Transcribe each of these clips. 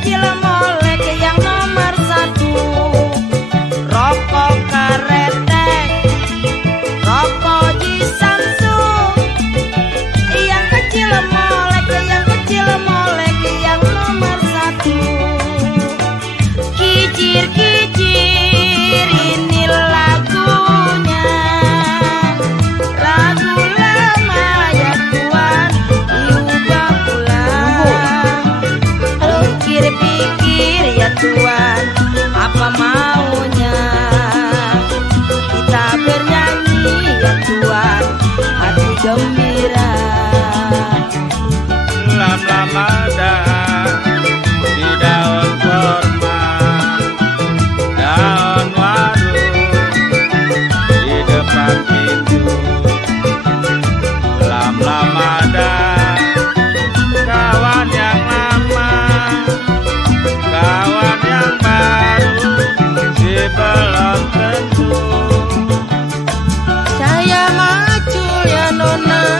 kecil molek yang nomor satu. Rokok Karetek, rokok Jisamsu. Yang kecil molek yang nomor satu. Kicir-kicir ini lagunya, lagu lama ya Tuhan diubah ulang. Pikir-pikir ya Tuhan apa maunya, kita bernyanyi ya Tuhan hati gembira. Lama-lama dah di daun kurma, daun waru di depan pintu. Lama-lama dah kawan yang lama, kawan yang baru si belum tentu. Saya macul ya nona,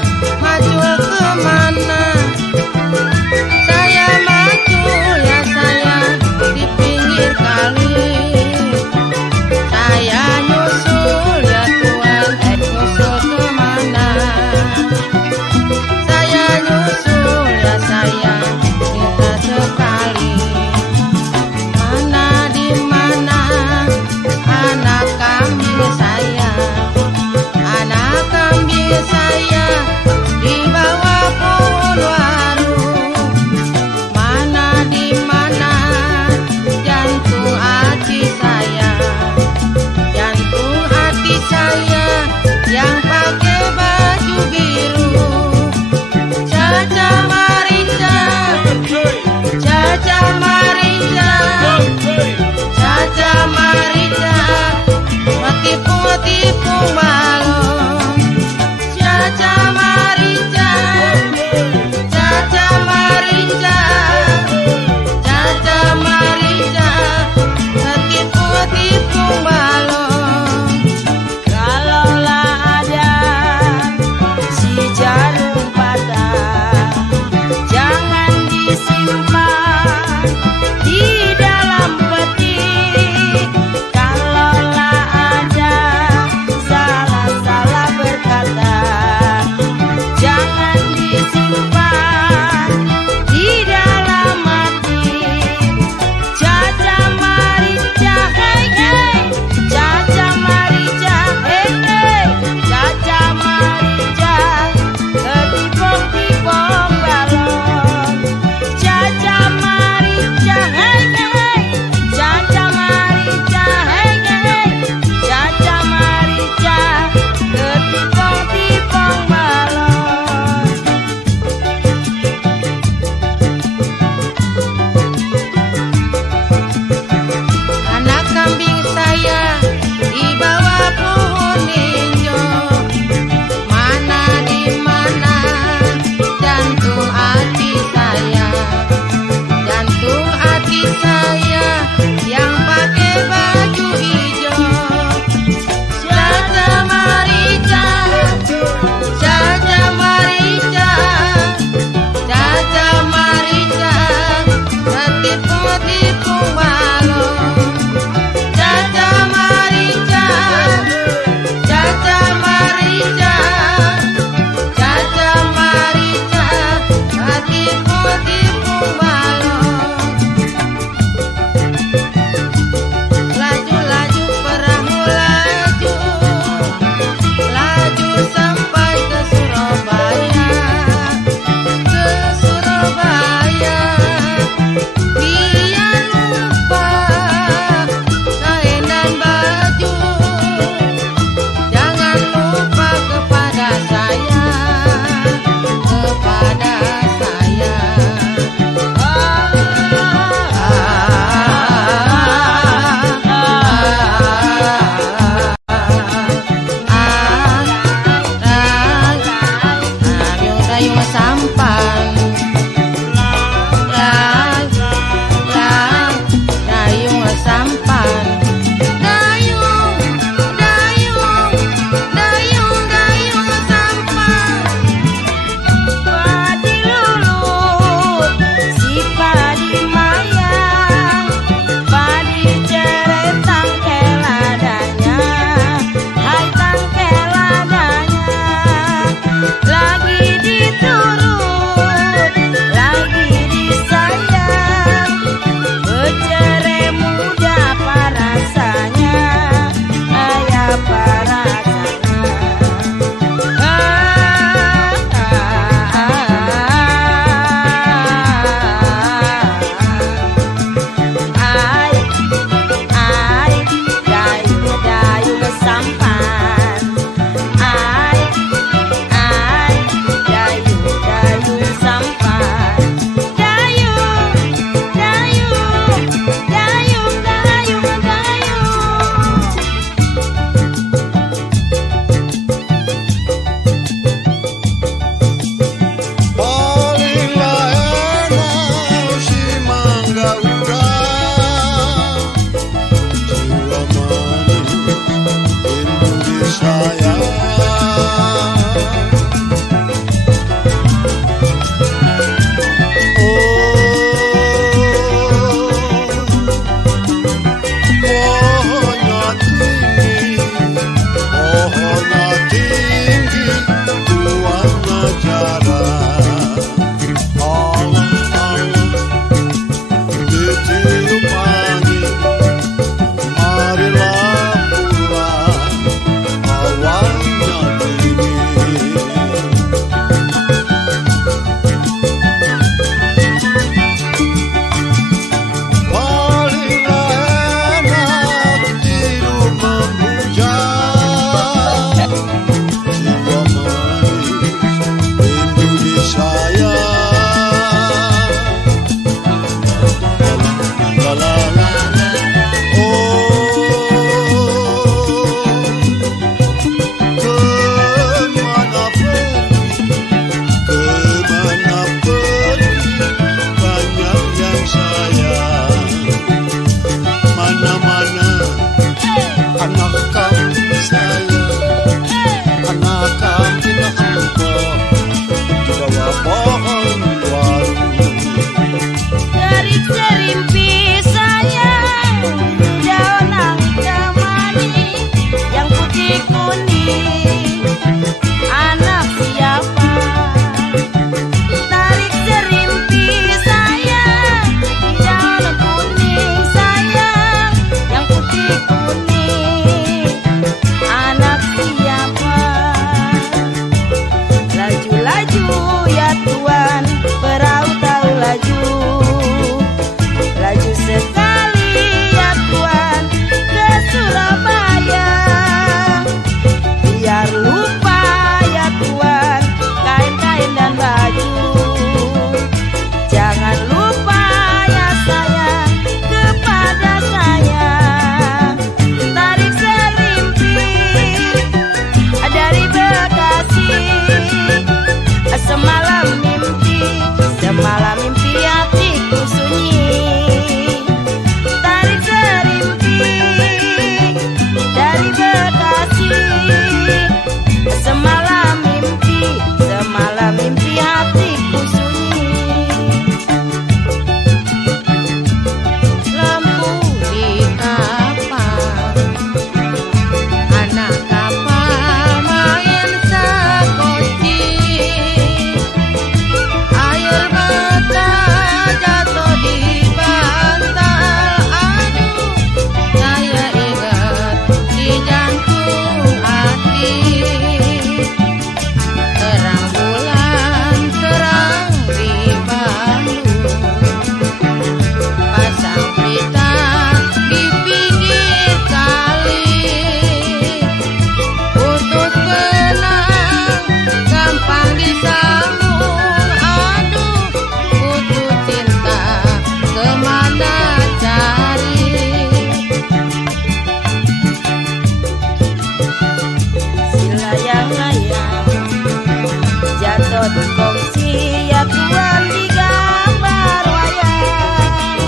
kongsi ya Tuhan di gambar wayang.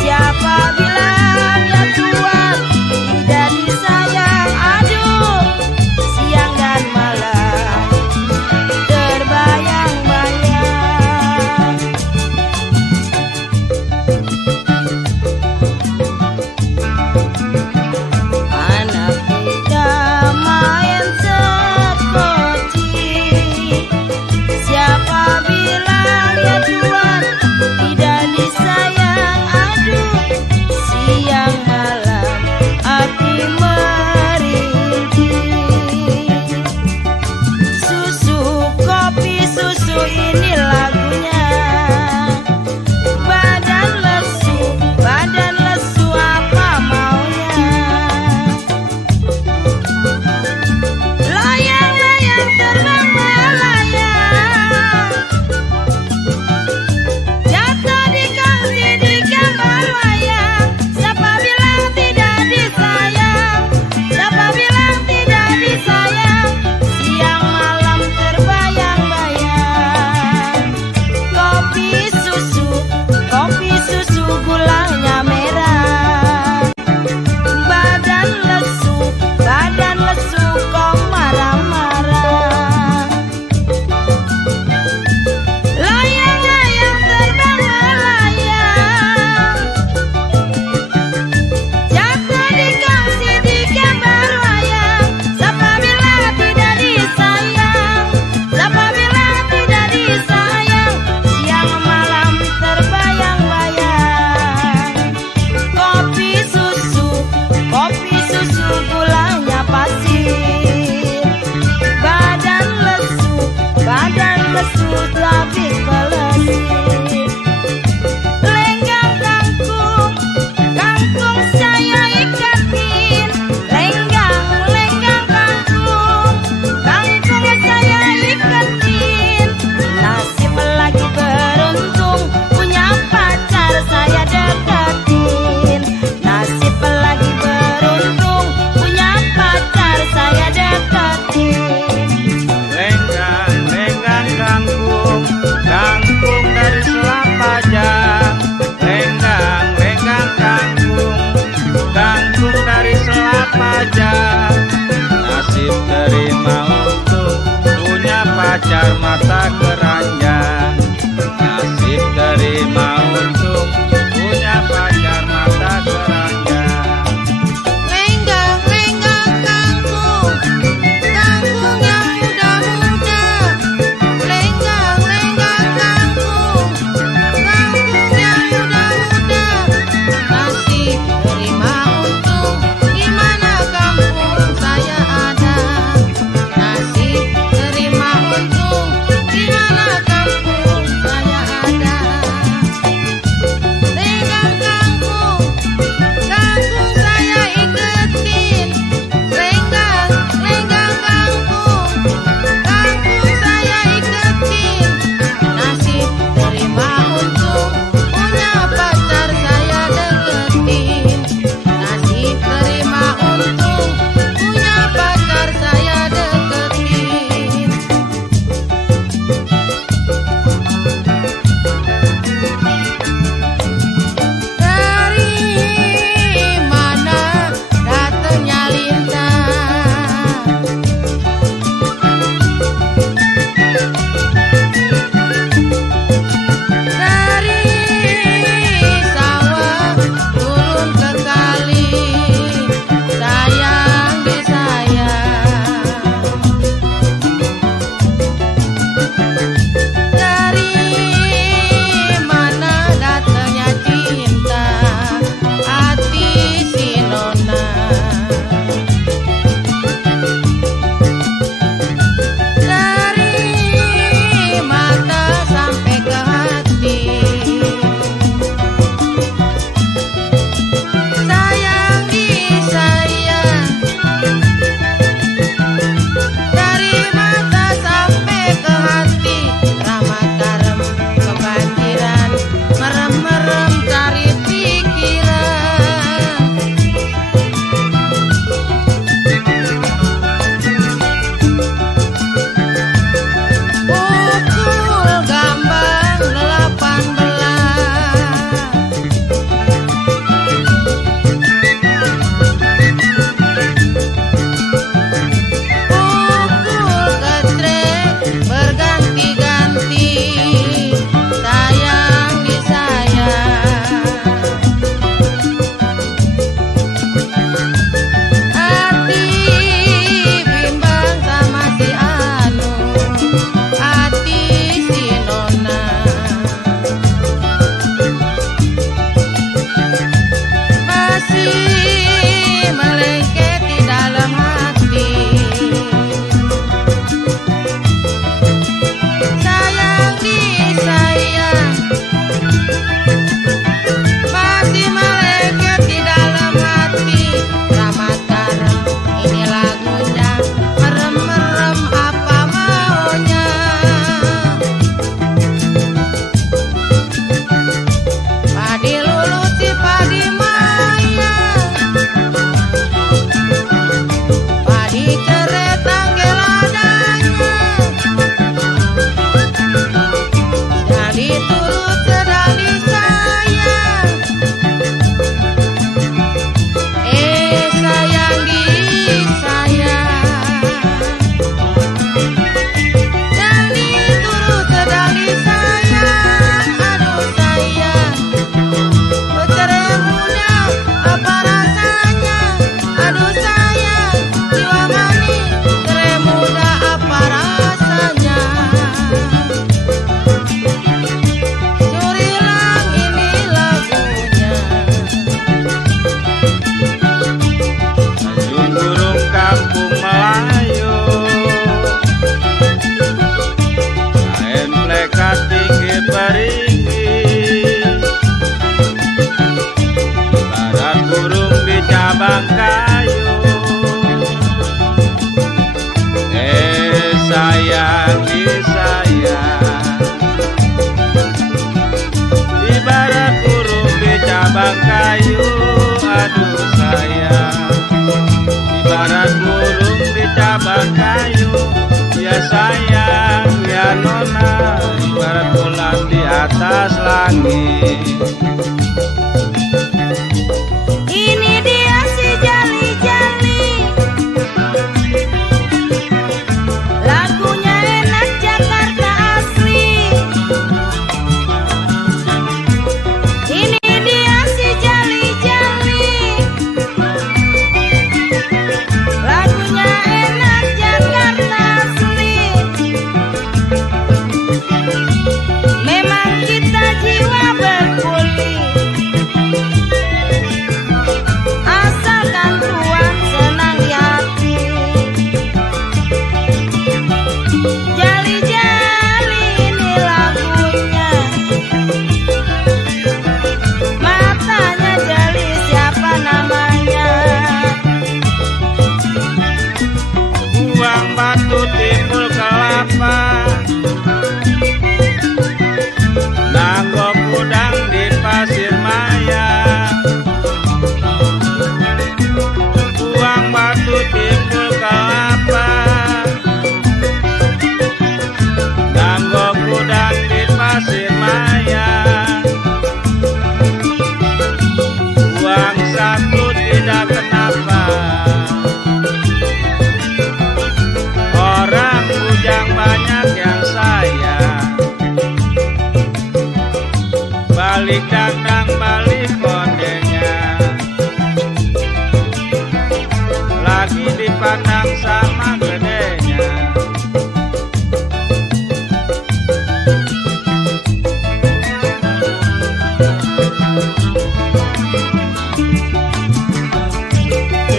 Siapa bilang ya Tuhan tidak disayang? Aduh, siang dan malam terbayang-bayang. Anak muda main sekoci, disayang, disayang. Ibarat burung di cabang kayu, aduh sayang. Ibarat burung di cabang kayu, ya sayang, ya nona. Ibarat bulan di atas langit. Ini dia si jali-jali, lagunya enak Jakarta asli. Ini dia si jali-jali, lagunya enak Jakarta asli. Memang kita jiwa berkuli, asalkan tuan senang di hati. Jali-jali ini lagunya, matanya jali siapa namanya. Buang batu timbul kelapa, nanggok udang di pasir maya. Buang batu timbul kelapa, nanggok udang di pasir maya. Buang satu tidak kenapa, orang bujang banyak yang sayang. Balik dandang balik kondenya, lagi dipandang sama gedenya.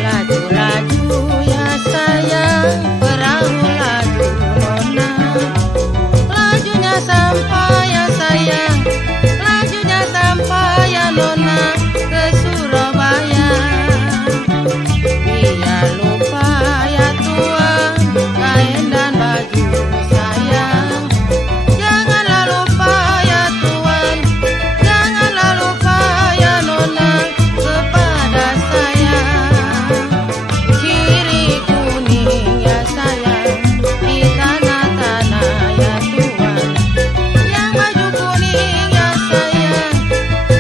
Laju-laju ya sayang, perahu laju nona. Lajunya sampai ya sayang, lajunya sampai ya nona ke Surabaya. Biar lupa ya tuan kain dan baju sayang. Janganlah lupa ya tuan, janganlah lupa ya nona kepada saya. Ciri kuning ya sayang di tanah-tanah ya tuan. Yang baju kuning ya sayang,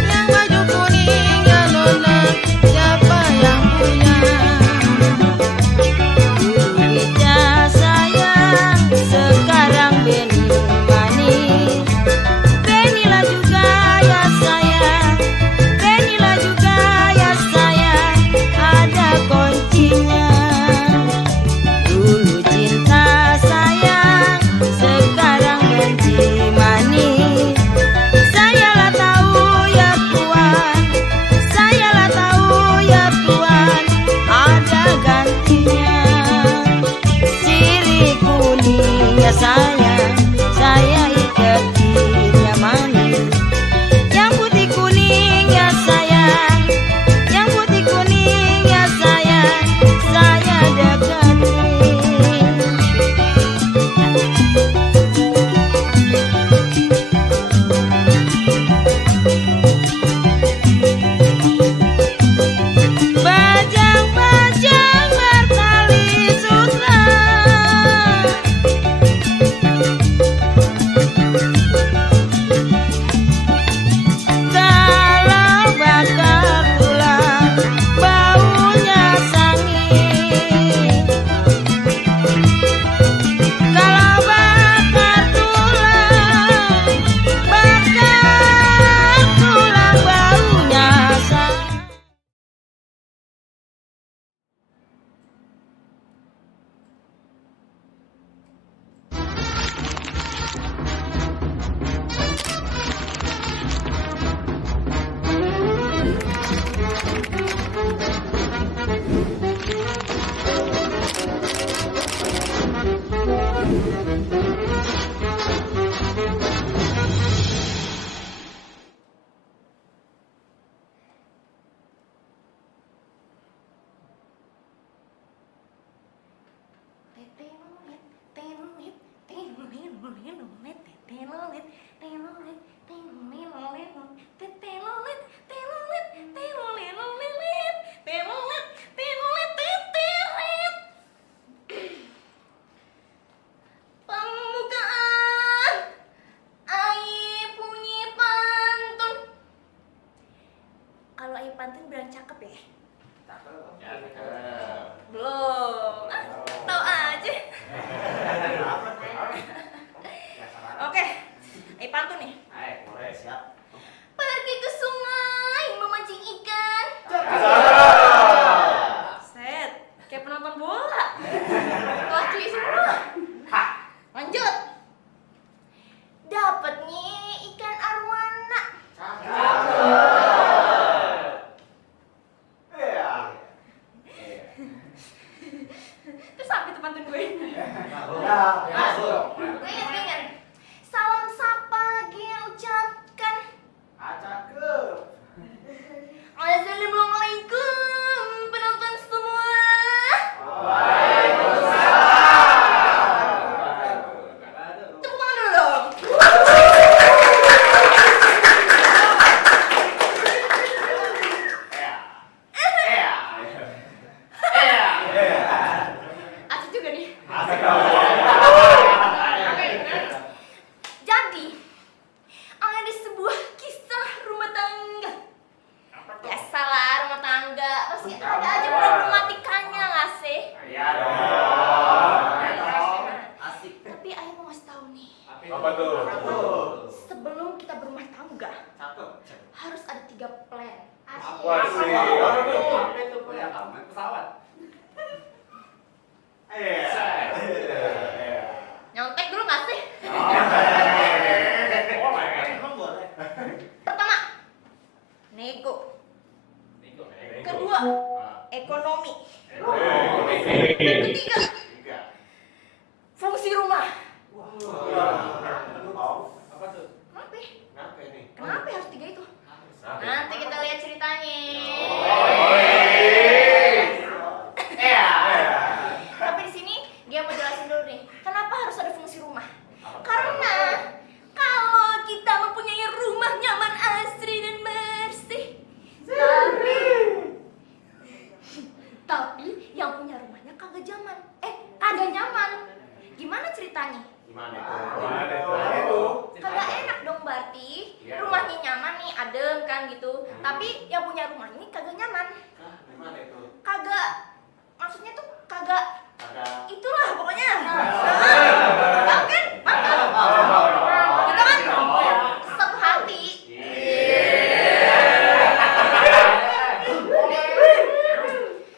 yang baju kuning ya nona, siapa yang punya? Dulu Ica sayang, sekarang Beni manis. Benilah juga ya sayang, Benilah juga ya sayang, ada kuncinya. Dulu cinta sayang, sekarang benci manis. Sayalah tahu ya tuan, sayalah tahu ya tuan, ada gantinya. Sirih kuning ya sayang, saya iketinnya manis. Yang putih kuning ya sayang, yang putih kuning ya sayang, saya dekati. Bajang-bajang bertali sutra, Ingat. Salam sapa Gia ucapkan. Assalamualaikum penonton semua. Tepuk tangan dulu dong. Asik juga nih. Jadi, ada sebuah kisah rumah tangga. Biasalah rumah tangga, pasti ada aja problematikanya nggak sih? Tapi ayah mau ngasih tahu nih, Apa tuh? sebelum kita berumah tangga, harus ada 3 plan. Wah, sih. Apa tuh? Nyontek dulu nggak sih? Pertama, nego. Kedua, ekonomi. Ketiga, fungsi rumah. Kenapa harus 3 itu? Nanti kita lihat ceritanya. Tapi di sini dia mau jelasin dulu nih, kenapa harus ada fungsi rumah? Karena kalau kita mempunyai rumah nyaman, asri dan bersih, tapi yang punya rumahnya kagak nyaman. Gimana ceritanya? Kagak enak dong berarti. Rumahnya nyaman nih, adem kan gitu. Tapi yang punya rumah ini kagak nyaman. Maksudnya tuh kagak itulah pokoknya. Paham kan? Kita kan satu hati.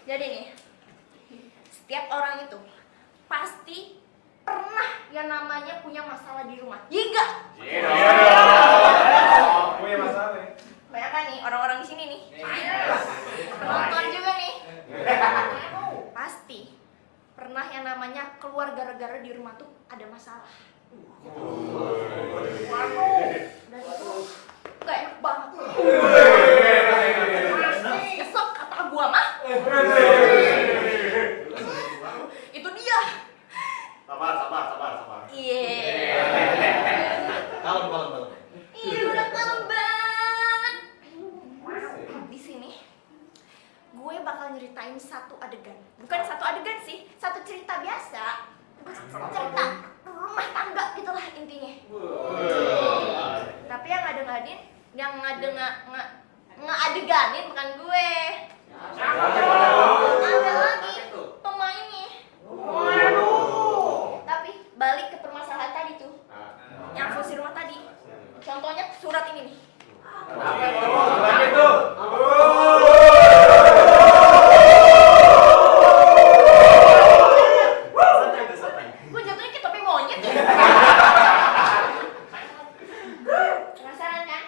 Jadi nih, setiap orang itu pasti pernah yang namanya punya masalah di rumah. Iya. Punya masalah. Banyak kan nih orang-orang di sini nih. Nonton juga nih. Pasti pernah yang namanya keluar gara-gara di rumah tuh ada masalah. Dan itu gak enak banget. Besok kata gua mah. Itu dia. Sabar. Iya. Kalem. Iya udah kalem banget. Di sini gue bakal nyeritain satu adegan. Bukan satu adegan sih, satu cerita biasa. Cerita rumah tangga gitulah intinya. Tapi yang ngeadeganin bukan gue. Ada lagi pemainnya. Tapi balik ke permasalahan tadi tuh. Yang fungsi rumah tadi. Contohnya surat ini nih. Gue jatuhnya kayak topi monyet ya. Penasaran kan?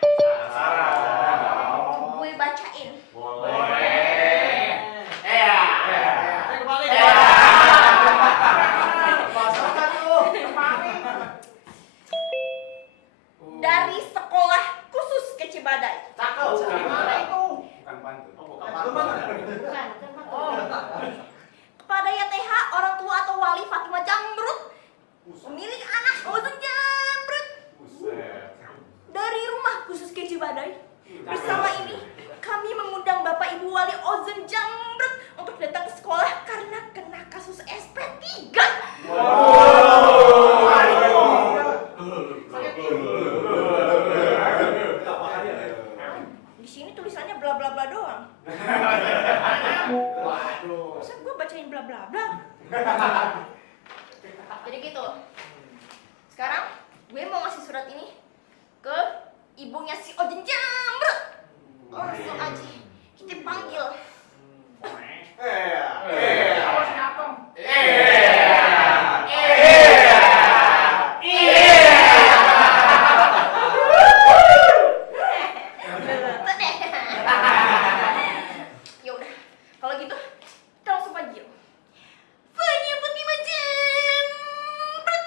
Gue bacain. Dari sekolah khusus Kece Badai. Bukan. Kepada YTH, orang tua atau wali Fatimah Jambrut, pemilik anak Ozon Jambrut. Dari rumah khusus Kece Badai. Bersama ini, kami mengundang Bapak Ibu Wali Ozon Jambrut untuk datang ke sekolah karena kena kasus SP3. Di sini tulisannya bla bla bla doang. Masa gue bacain bla bla bla? Jadi gitu. Sekarang gue mau ngasih surat ini ke ibunya si Ojen Jambrut. Langsung aja kita panggil. Ya udah, kalau gitu kita langsung panggil. Fanya Fatimah Jambrut.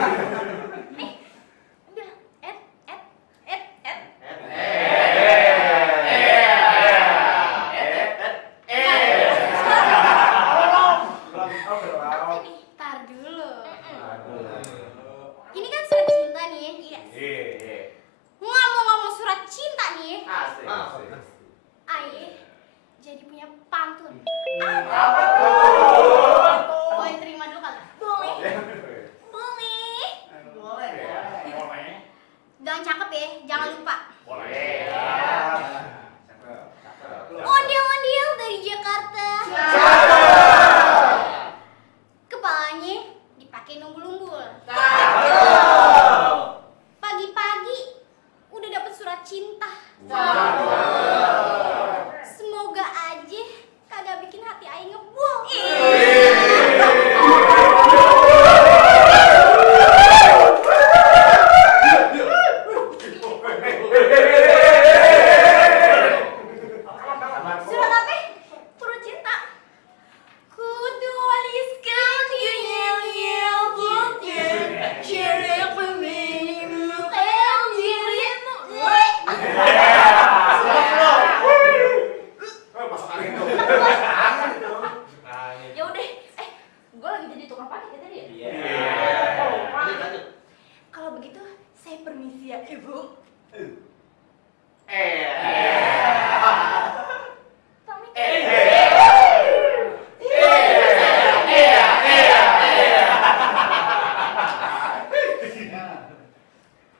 Nih, bilang Tar dulu. Ini kan surat cinta nih. Ngomong-ngomong surat cinta nih. Asik. Aye jadi punya pantun. Apa tuh? Boleh terima dulu kagak? boleh. Boleh ya. Jangan cakep ya, jangan lupa. Boleh. Ondel-ondel dari Jakarta. Kepalanya dipakai numbul-numbul. Pagi-pagi udah dapet surat cinta. Semoga aja kagak bikin hati Aing ngebul. Surat apa? Surat cinta. Ku tuliskan yel-yel putih, cerek pemilikmu yang dirimu. Ya udah, gue lagi jadi tukang parkir ya tadi ya. Lanjut. Kalau begitu, saya permisi ya, Ibu. Pamit.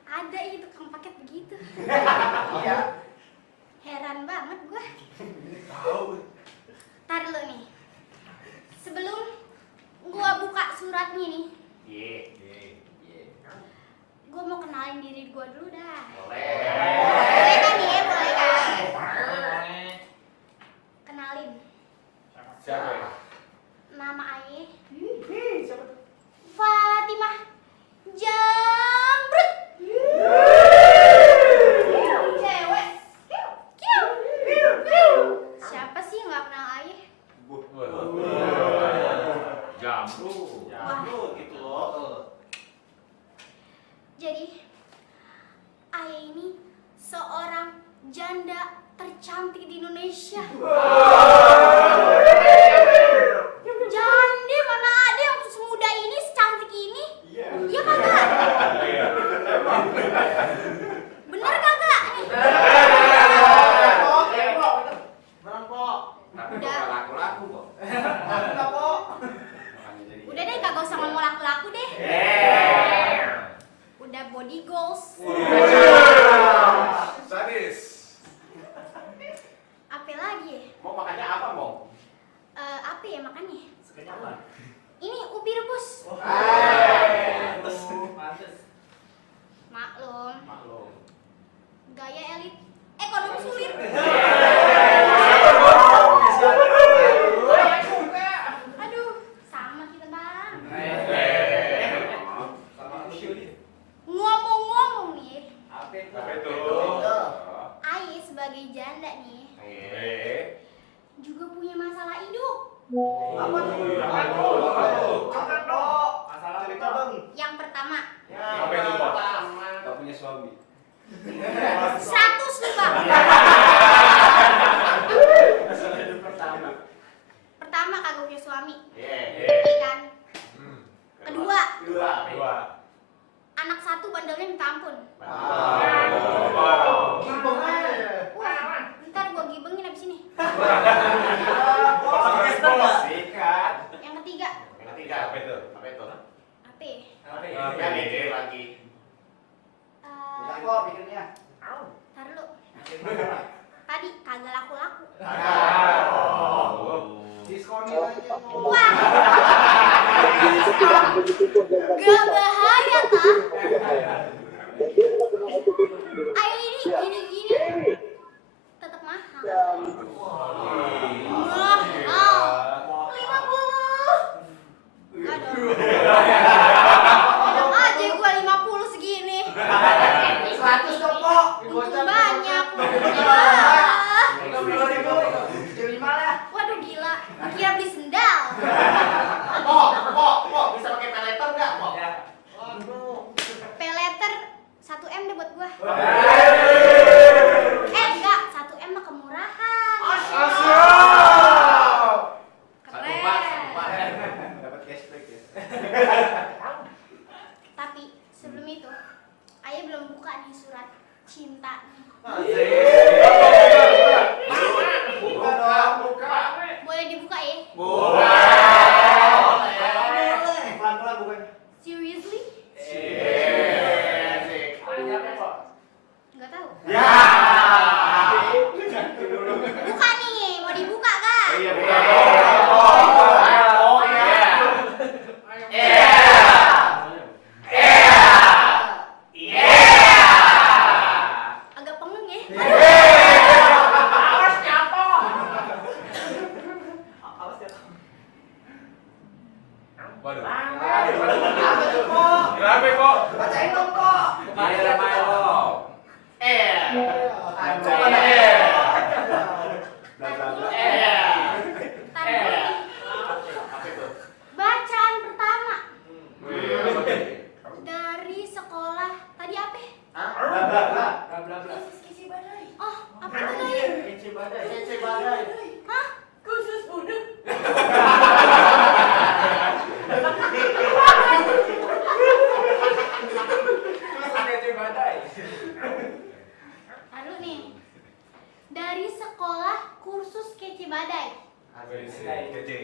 Ada ini tukang paket begitu. Iya. Heran banget gua. Tar dulu nih. Sebelum gua buka suratnya nih, gua mau kenalin diri gua dulu dah. Boleh kan nih? Boleh kan? Kenalin. Siapa ya? Nama Aye Fatimah Jambrut. Cewek. Siapa sih yang nggak kenal Aye? Jambu. Gitu loh. Jadi Aye ini seorang janda tercantik di Indonesia. Janda mana ada yang semuda ini, secantik ini? Iya kagak? Bener kagak? Udah deh, kagak usah ngomong laku-laku deh. Udah body goals. Sadis. Apa lagi ya? Mau makannya apa, Bang? Apa ya makannya? Sukanya apa? Ini ubi rebus. Pantes. Maklum. Gaya elit ekonomi sulit. Aduh, sama kita bang. Ngomong-ngomong nih, Apa itu? Aye sebagai janda nih juga punya masalah hidup. Apa tuh? Masalah cerita, Bang. Yang pertama, Apa itu, Pak? Gak punya suami. 100 nih bang. Masalah hidup pertama. Pertama kagak punya suami, Iya kan? Kedua, Dua. anak satu bandelnya minta ampun. Wah, ntar gua gibengin abis ini. Sikat. Yang ketiga, Yang ketiga. Apa itu? apa ya? Yang mikir lagi. Kok pikirnya? Ntar dulu. Tadi kagak laku-laku. Diskonin aja. Wah, gak bahaya tah. Air ini gini tetap mahal. Mahal. 50. Aduh. Enak aja gue belum buka nih surat cinta. Buka dong, buka. Boleh dibuka ya? Buka. Pelan-pelan bukanya. Seriously? Nggak tahu. Ya. Buka nih, mau dibuka kak? Oh iya, buka. Oh iya. Agak pengeng ya? Awas jatuh. Awas jatuh. Waduh. Kenapa kok? Bacain dong kok. Iya, Milo. Tar dulu nih. Bacaan pertama dari sekolah tadi apa? Kisi badai. Oh, apa tuh tadi? Kece badai. Hah? Khusus budek. Kece badai. Lalu nih. Dari sekolah kursus kece badai. Kece.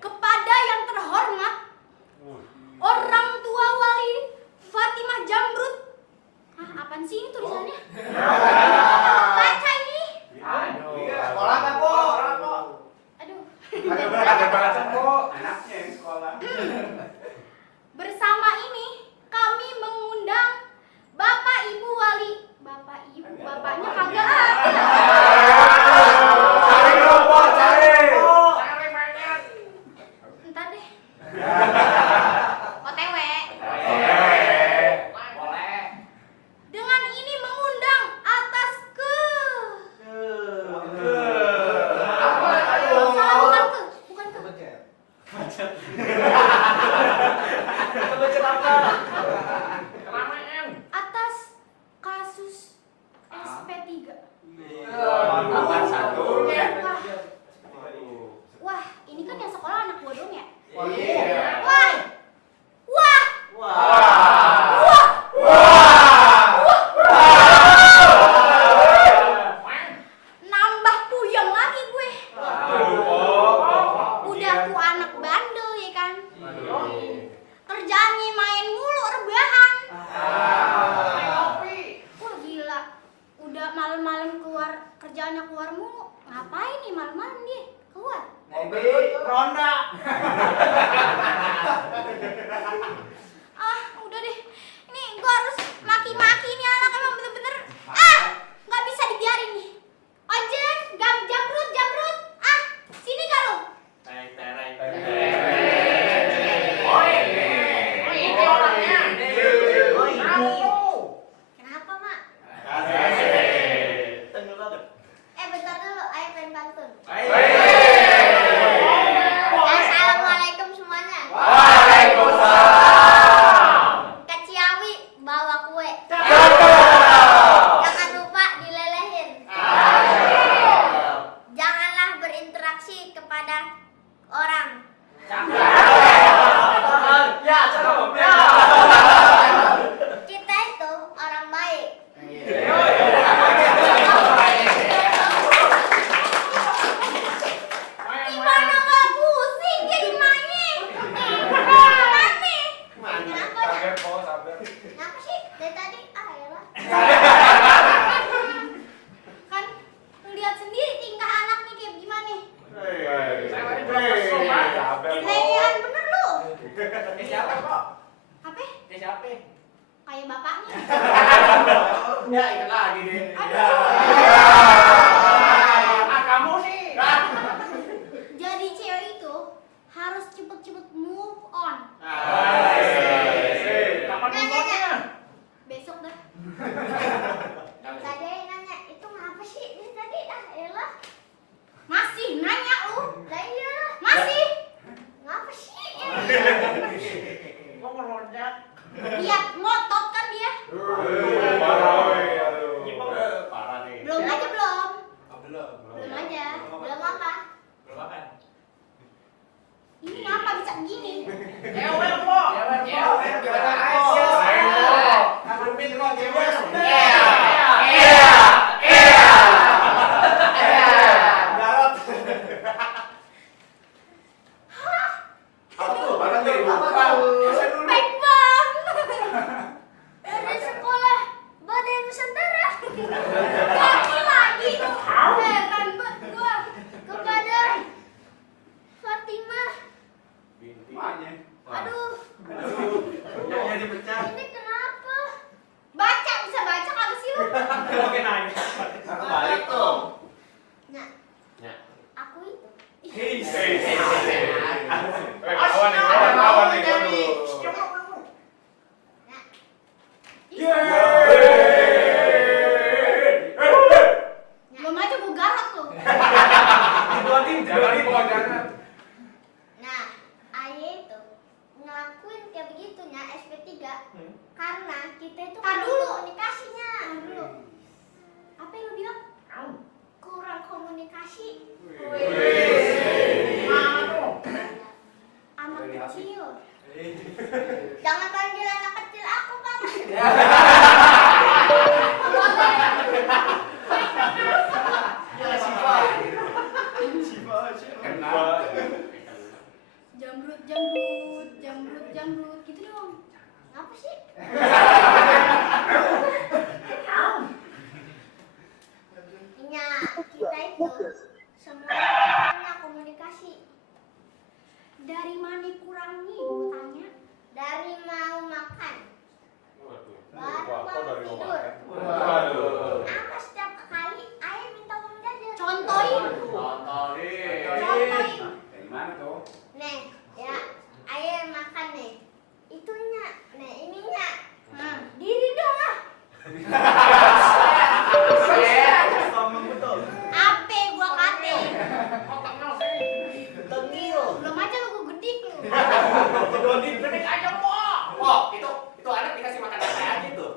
Kepada yang terhormat orang tua wali Fatimah Jamrut. Hah, apaan sih ini tulisannya? Baca ini. Sekolah nggak kok? Aduh. Ada baca kok. Anaknya yang sekolah. Bersama ini kami mengundang Bapak Ibu Wali. Bapak Ibu, bapaknya kagak ada. Cari robot, cari. Ntar deh. OTW. Boleh. Dengan ini mengundang atas salah, bukan ke. Atas kasus SP3. Apaan satunya? Wah, ini kan yang sekolah anak gua dong ya? Iya. Wah. Wah. Wah. Nambah puyeng lagi gue. Udah tuh anak bandel ya kan? Kerjaannya main mulu rebahan. Wah gila. Udah malam-malam keluar, kerjaannya keluar mulu. Ngapain nih malam-malam dia keluar? Ronda. Ah, udah deh. Ini gua harus maki-maki ini anak emang bener-bener. Nggak bisa dibiarin nih. Ojen, jamrut. Sini gak lu? Ini orangnya. Kenapa, Mak? Bentar dulu, ayo pengen pantun. Assalamualaikum semuanya. Ke Ciawi bawa kue. Jangan lupa dilelehin. Janganlah berinteraksi kepada orang. Kita itu orang baik. Gimana nggak pusing jadi emaknya? Nanti. Kenapa ya? Kenapa sih? Dari tadi elah. Kan lihat sendiri tingkah anaknya kayak gimana. Leyan bener lu. Apa? Kayak bapaknya. Ya, ikut lagi deh. Kamu sih. Jadi cewek itu harus cepet-cepet move on. Kapan nontonnya? Besok dah. Tadi nanya itu ngapa sih? Ini tadi elah. Masih nanya lu? Lah iya. Masih. Ngapa sih? Mau melonjak. Lihat ngotot kan dia. Parah nih. Belum aja belum. Belum. Belum aja. Belum apa? Belum makan. Ini ngapa bisa begini? Cewek kok. Cewek kok. kita itu Tar kurang dulu. komunikasinya. Tar dulu. Apa yang lu bilang? Kurang komunikasi. Anak kecil. Jangan panggil anak kecil aku, Bang. Jamrut, jamrut, jamrut, jamrut, gitu dong. Ngapa sih? Nya, kita itu semua punya komunikasi. Dari mana kurangnya, gue tanya? Dari mau makan. Baru mau tidur. Apa setiap kali ayah minta uang jajan? Contohin. Contohin. Nih, ya, ayah makan nih. Itunya, nih ininya. Nah, Diri dong ah. Ape gua kate. belum aja lu gue gedik lu. Itu anak dikasih makan apa aja tuh?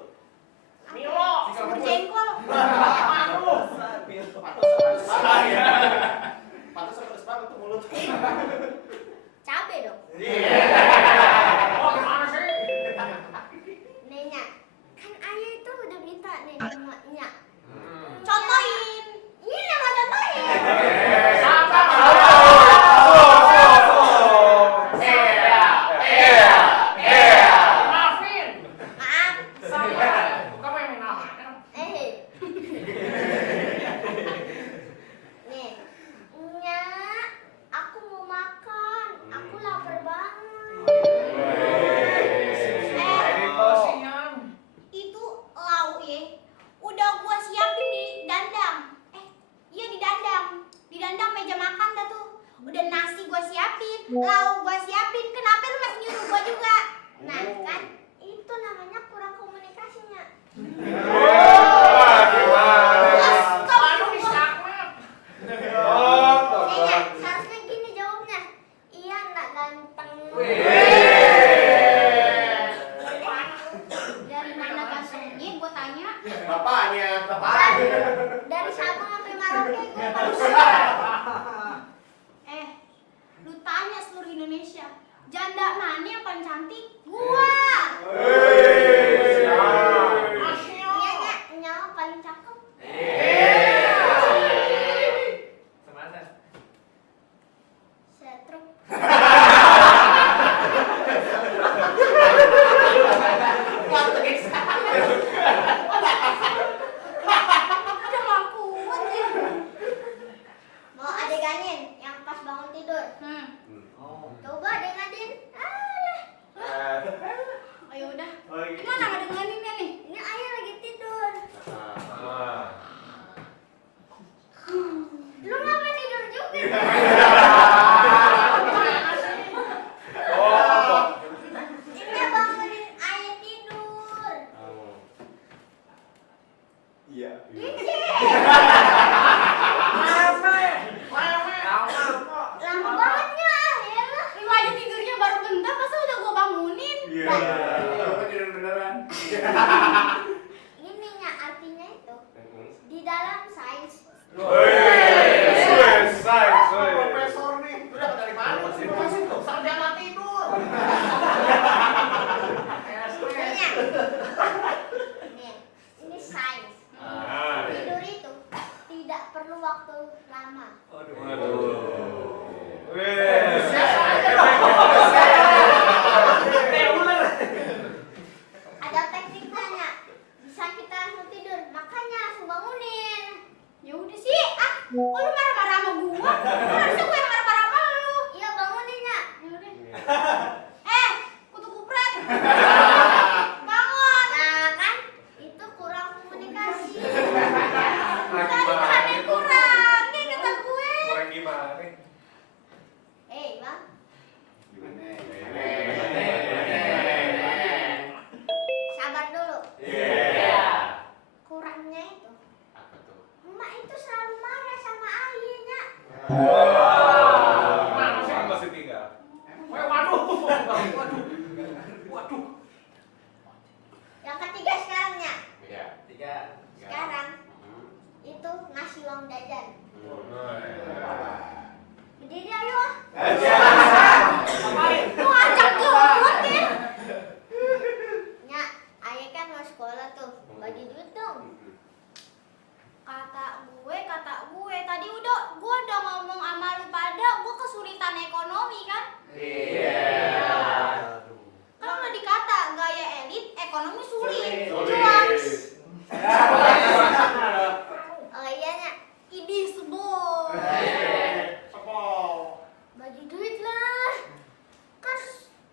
Milo. Sumber jengkol. Pantas pedes banget tuh mulut. Cabe dong. Oh, gimana sih? Nenya, kan ayah itu udah minta nih sama Nya. Contohin. Ini nama contohin. Maafin. Maaf. Kamu yang minta. Nih, Nya, aku mau makan. Aku lapar banget. Itu lauk ya, udah gua siapin di dandang. Iya di dandang. Di dandang meja makan dah tuh. Udah nasi gua siapin, lauk gua siapin. Kenapa lu masih nyuruh gua juga? Nah kan, itu namanya kurang komunikasinya. Kayaknya seharusnya gini jawabnya. Iya nak ganteng. Dari mana gantengnya gue tanya. Bapaknya. Dari Sabang sampai Merauke gue harus. Lu tanya seluruh Indonesia, janda mana yang paling cantik? Gua. Iya Nya, Nya paling cakep. Setruk. Udah gak kuat ya. Mau adeganin yang pas bangun tidur. Coba adeganin. Ayo udah. Gimana ngedengeninnya nih? Ini ayah lagi tidur. Lu ngapa tidur juga? Ini bangunin ayah tidur. Gece. Lama bangetnya, ya lah. Lu aja tidurnya baru bentar, masa udah gua bangunin? Ini Nya, artinya itu di dalam sains. Profesor nih. Lu dapat dari mana sih? Sarjana tidur. Nya. Nih, ini sains. Tidur itu tidak perlu waktu lama. Ada tekniknya Nya. Bisa kita langsung tidur, makanya langsung bangunin. Ya udah sih, kok lu marah-marah sama gua? Harusnya gua yang marah-marah sama lu. Iya bangunin Nya. Ya udah. Kutu kupret. Bangun. Nah kan, itu kurang komunikasi. Tadi kan yang kurang, nih kata gue. Bang. Sabar dulu. Kurangnya itu, emak itu selalu marah sama ekonomi sulit. Sulit. Cuaks. Oh iya Nya, ini sebol. Bagi duit lah. Kan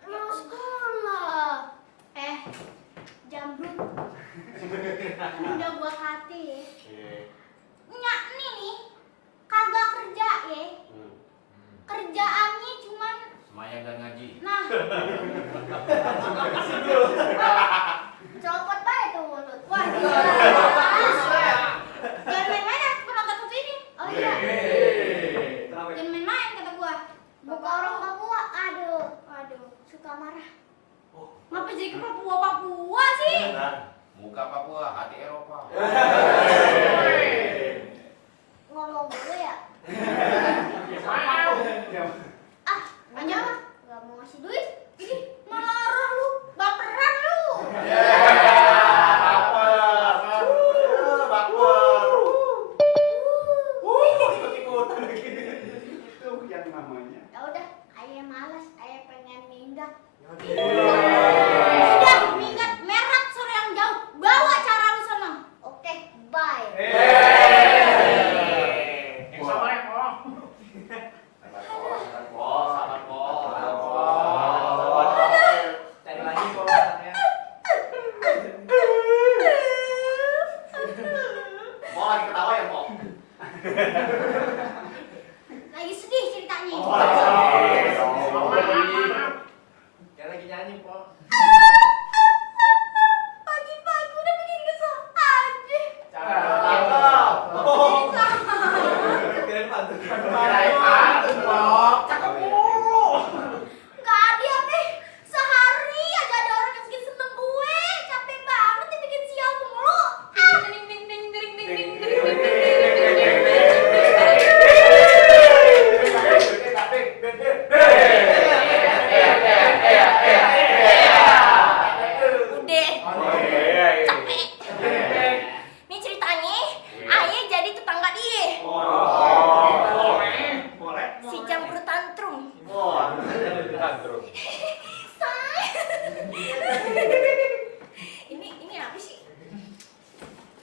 mau sekolah. Jambrut. Udah gua hati ya. Nyak nih kagak kerja ya. Kerjaannya cuman Semayang dan ngaji. nah. Copot bae tuh mulut. Wah, gila. Jangan main-main ya penonton foto ini. Oh iya. Jangan main-main kata gua. Buka orang Papua, aduh, suka marah. Ngapa jadi ke Papua sih? Muka Papua, hati Eropa. Ngomong dulu ya. Aja mah nggak mau ngasih duit. Ini marah lu, baperan lu. Ya udah, ayah malas, ayah pengen minggat. Udah, minggat merah sore yang jauh. Bawa cara lu sana. Oke, bye. Lagi sedih ceritanya. Pagi-pagi udah bikin kesel aja. Gak ada deh. Sehari aja ada orang yang bikin seneng gue. Capek banget dibikin sial mulu. Ding ding ding ding ding ding ding ding. Udah. Capek. Nih ceritanya, ayah jadi tetangga dia. Si Jambrut tantrum. Ini apa sih?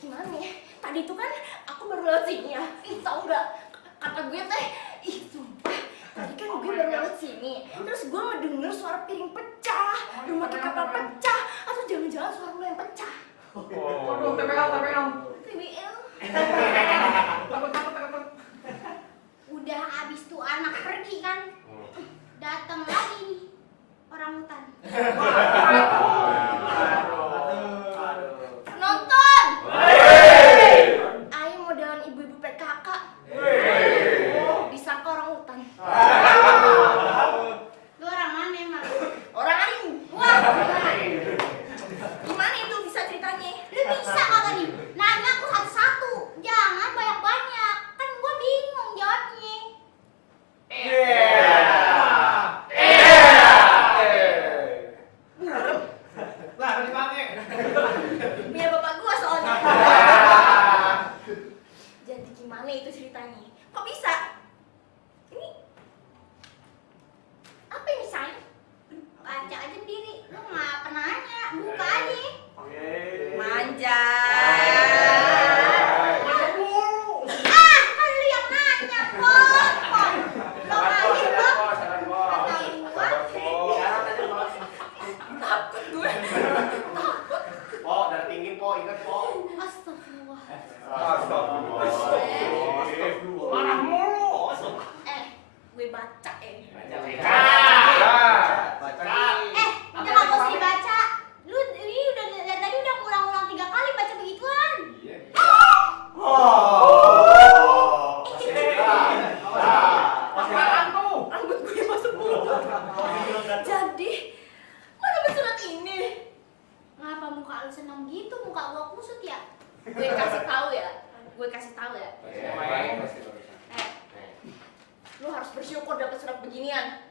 Gimana ya? Tadi tuh kan aku baru lewat sini ya. Tau nggak? Kata gue teh, sumpah. Tadi kan gue baru lewat sini. Terus gue ngedenger suara piring pecah, rumah kapal pecah, atau jangan-jangan suara lu yang pecah. TBL. Udah abis tuh anak pergi kan, datang lagi nih orang hutan. Nonton. Ayo modelan ibu-ibu PKK. Disangka orang hutan. Lu orang mana emang? Orang Aing. Wah. Gimana itu bisa ceritanya? Lu bisa kagak nih? Nanya aku satu-satu. Jangan banyak-banyak. Kan gua bingung jawabnya. Biar bapak gua soalnya. Jadi gimana itu ceritanya? Kok bisa? Ini apa ini say? Baca aja sendiri. Lu ngapa nanya? Buka aja. Manja. Kan lu yang nanya, Pon. Lo aja lo. Takut gue. Astagfirullah. Gue baca jangan kau sih baca. Lu ini udah dari tadi udah ngulang-ngulang 3 kali baca begituan. Rambut gue masuk mulut. Jadi mana surat ini? Ngapa muka lu senang gitu? Muka gua kusut ya? Gue kasih tahu ya. Lu harus bersyukur dapat surat beginian.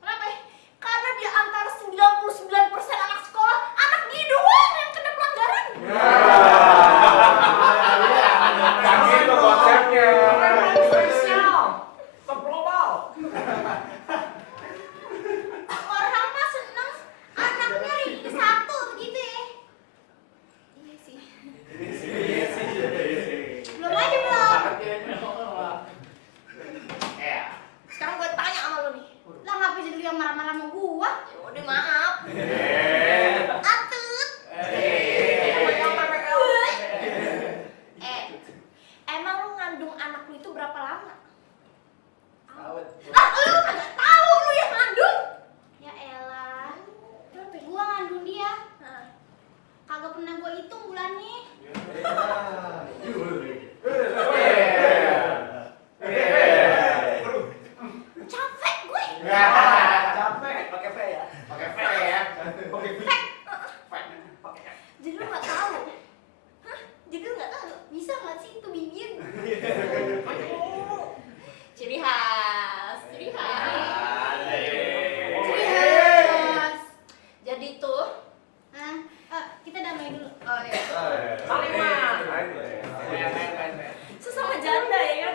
Kenapa? Karena di antara 99% anak sekolah, anak dia doang yang kena pelanggaran. Gitu konsepnya. Orang mah seneng anaknya satu begitu pernah gue hitung bulannya. Capek gue. Capek. Pakai V ya. Pakai V ya. Pakai V. Jadi lu nggak tahu? Hah? Jadi lu nggak tahu? Bisa nggak sih itu bibir? Ciri khas, ciri khas. Yes. Jadi tuh, Kita damai dulu. oh ya, Saling mah. sesama janda ya kan?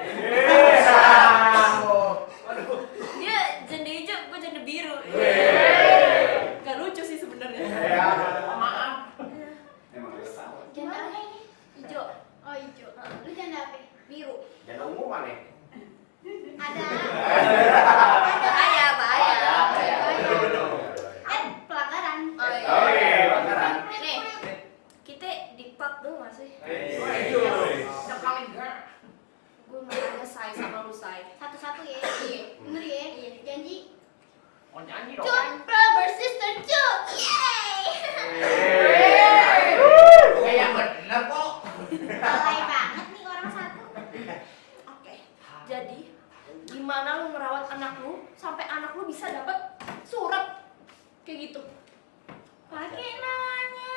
Dia janda hijau, gue janda biru. Gak lucu sih sebenarnya. Maaf. Emang sama. Janda apa ini? Hijau, Oh hijau. Lu janda apa? biru. Jangan umum nih. Ada. Bahaya, bahaya. Pelanggaran. Oh iya. Oke, pelanggaran. Nih, kita di pub dulu gak sih? Gue mau tanya Say sama lu Say. Satu-satu ya. Iya. Bener ya? Iya. Janji. Oh nyanyi Cut, brother, sister, cut. Yeay. Kayak bener kok. Alay banget nih orang satu. Oke. Jadi, gimana lu merawat anak lu sampai anak lu bisa dapat surat kayak gitu? Pakai nanya.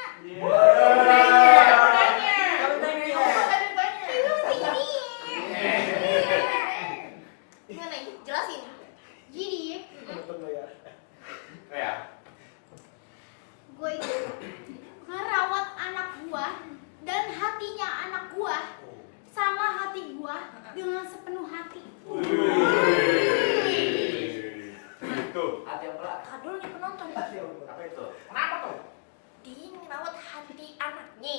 Gimana nih? Jelasin. Jadi, Ya. gue itu ngerawat anak gua dan hatinya anak gua sama hati gua dengan sepenuh hati. Itu. Hati yang berat. Kadul nih penonton. Apa itu? Kenapa tuh? Dia ngerawat hati anaknya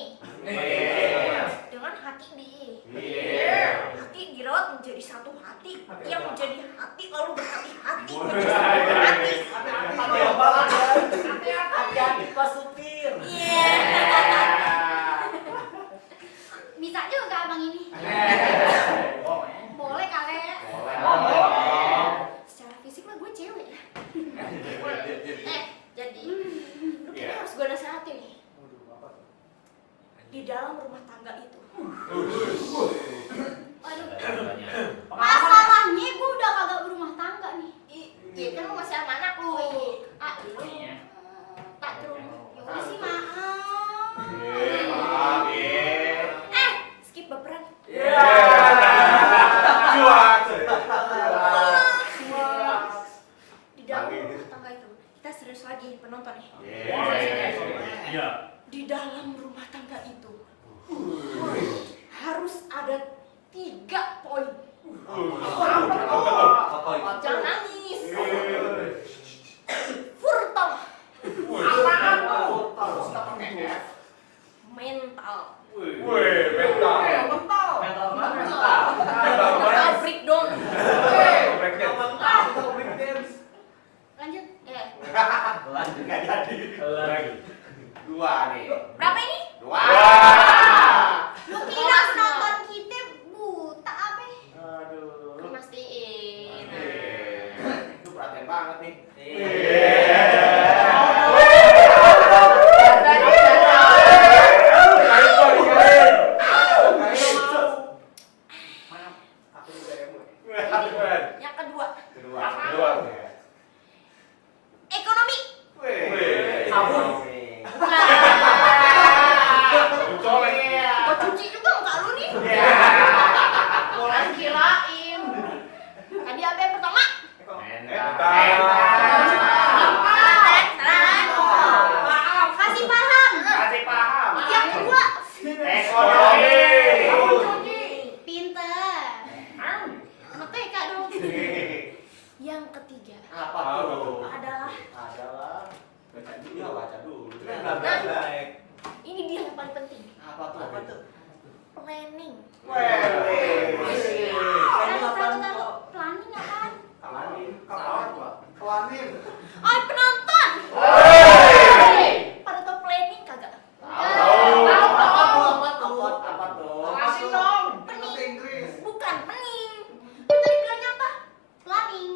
dengan hati dia. Hati dirawat menjadi satu hati yang menjadi hati lalu berhati-hati menjadi satu hati. Hati yang berat. Hati-hati pas supir. Iya. Bisa juga abang ini. Boleh kali ya. Secara fisik mah gue cewek ya. Jadi lu kayaknya harus gue nasihatin nih. Di dalam rumah tangga itu. Aduh. Masalahnya gue udah kagak berumah tangga nih. Iya kan lu masih sama anak lu. Tak terus. Ya udah sih maaf. Skip baperan. Di dalam rumah tangga itu kita serius lagi penonton nih. Di dalam rumah tangga itu harus ada 3 poin. Jangan nangis. Pertama, mental. Mental breakdown. Lanjut. Lanjut nggak jadi. Dua nih. Berapa ini? Dua. Lu kira nonton kita buta apa? Lu mastiin. Itu perhatian banget nih. Yang kedua, Kedua. ekonomi. Sabun. Gua cuci juga muka lu nih. Kirain. Tadi apa yang pertama? Kasih paham. Yang kedua, Pinter. Anak TK dong. yang ketiga Apa tuh? adalah Baca dulu. ini dia yang paling penting. Apa tuh? Planning. Tahu. Planning apaan? Kelamin. Oh penonton. Pada tau planning kagak? Apa tuh? Pening. Inggris. Bukan pening. Lu tadi bilangnya apa? Planning.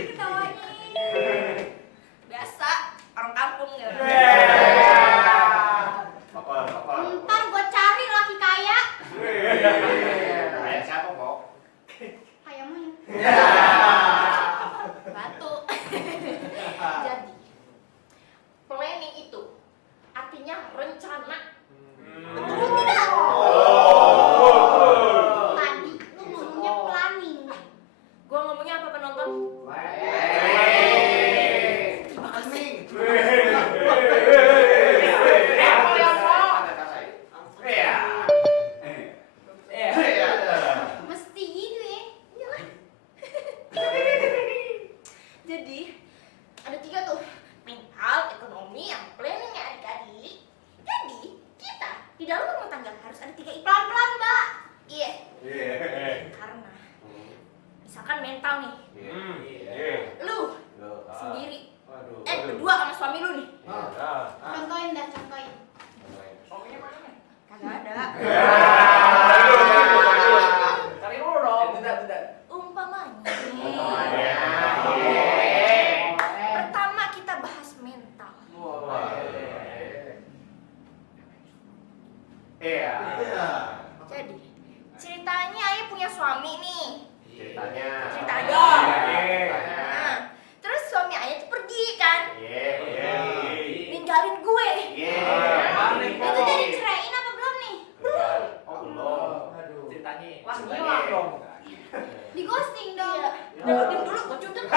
Ketawanya. Biasa orang kampung ya. suami lu nih. Contohin dah, contohin. Suaminya mana nih? Kagak ada. Cari dulu dong. Tidak. Umpamanya. Pertama kita bahas mental. Iya. Jadi ceritanya Ayah punya suami nih. Ceritanya. Nah, terus suami Ayah tuh pergi kan, ninggalin gue. Itu jadi ceraiin apa belum nih? Ceritanya. Langsung hilang dong. Di ghosting dong. Dengerin dulu, gue cuncut.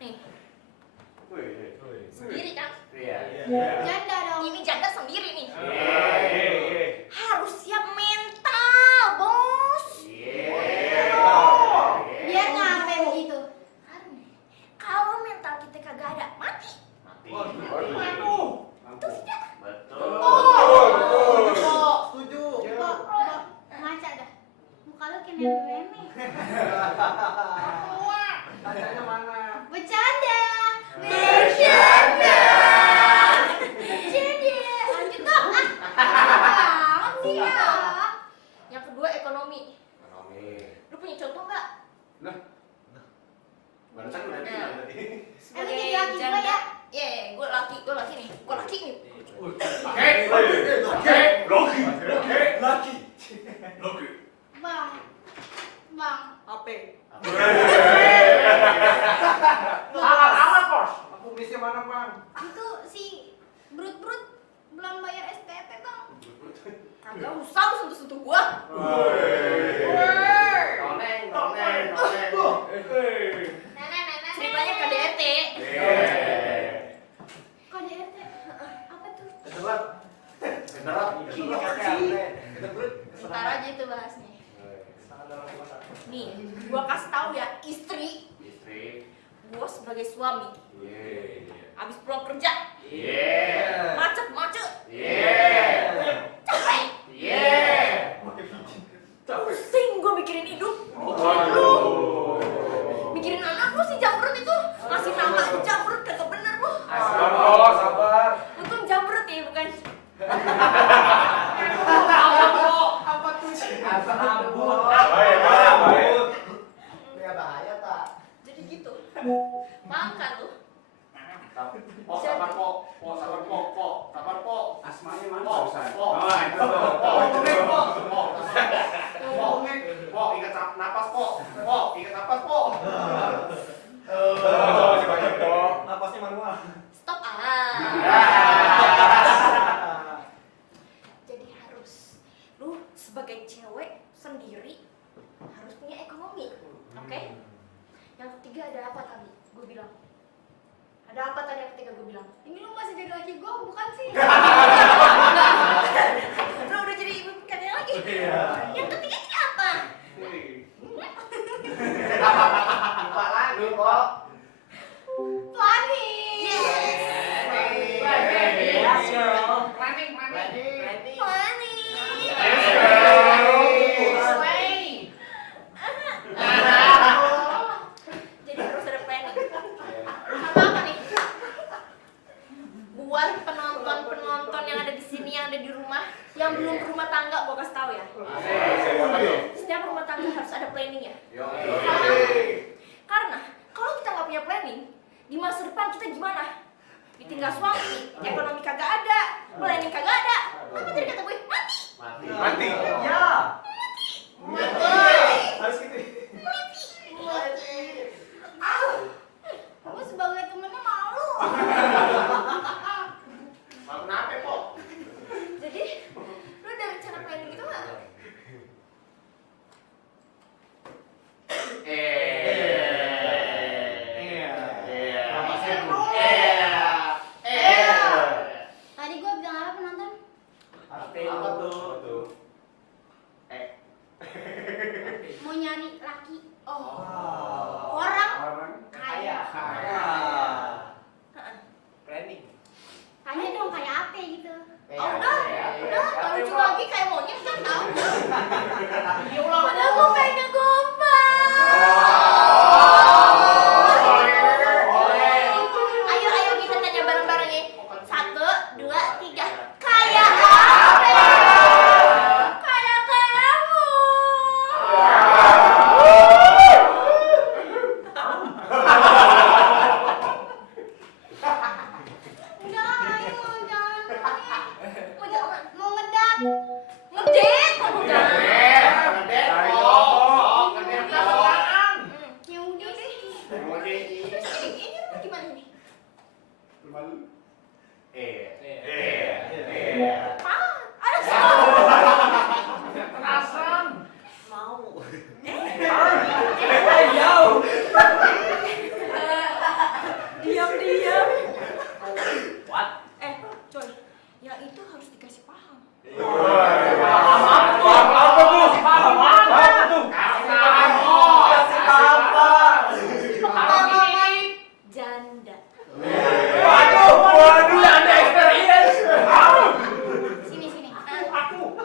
Nih, sendiri kan? Janda dong. Ini janda sendiri nih. Harus siap mental, bos. Biar nyampe begitu. Kalau mental kita kagak ada, mati. Betul tidak? Setuju. Kok ngaca dah. Muka lu kayak neme. Kacanya mana? Bercanda. Lanjut dong. Banget sih ya. Yang kedua ekonomi. Lu punya contoh nggak? Barusan udah bilang tadi. Lu jadi laki gua ya? Gue laki nih. Gue laki nih. Bang. Apa? Salah amat, Bos. Kumisnya mana, Bang? Itu si Brut belum bayar SPP, Bang. Kagak usah lu sentuh-sentuh gua. Noneng. Nenek. Ceritanya KDRT. KDRT. Apa tuh? Kedelat. Ntar aja itu bahasnya. Nih, gua kasih tahu ya, istri gua sebagai suami. Abis pulang kerja, macet. Capek. Pusing gua mikirin hidup. Mikirin anak lu si Jamrut itu. Ngasih nama Jamrut kagak bener lu. Sabar. Untung Jamrut ya, bukan. Apa tuh? Bahaya tak? Jadi gitu. Makan lu. Sabar po. Asmanya mana? Po, ingat napas po. Napasnya manual. Stop Jadi harus lu sebagai cewek sendiri harus punya ekonomi, oke? Yang ketiga ada apa tadi? Gue bilang. Ada apa tadi yang ketiga gue bilang? Ini lu masih jadi laki gua bukan sih? Lu udah jadi ibu katanya lagi. Yang ketiga ini apa? Lupa lagi kok. Planning. Jadi harus ada planning. Apa nih? Buat penonton yang ada di sini, yang ada di rumah, yang belum berumah tangga, gua kasih tahu ya. Setiap rumah tangga harus ada planning ya. Karena kalau kita nggak punya planning, di masa depan kita gimana? Ditinggal suami, ekonomi kagak ada, planning kagak ada. Apa tadi kata gue? Mati. Ya. Harus gitu. Gua sebagai temennya malu. Mau kenapa, Po? Jadi, lu ada rencana planning gitu nggak? Tadi gua bilang apa penonton? Apa tuh? Mau nyari laki Oh, orang Orang kaya. heeh. Penasaran. Mau. Diam. What? Coy, yang itu harus dikasih paham. Janda. Waduh, Anda experience. Sini. Aku.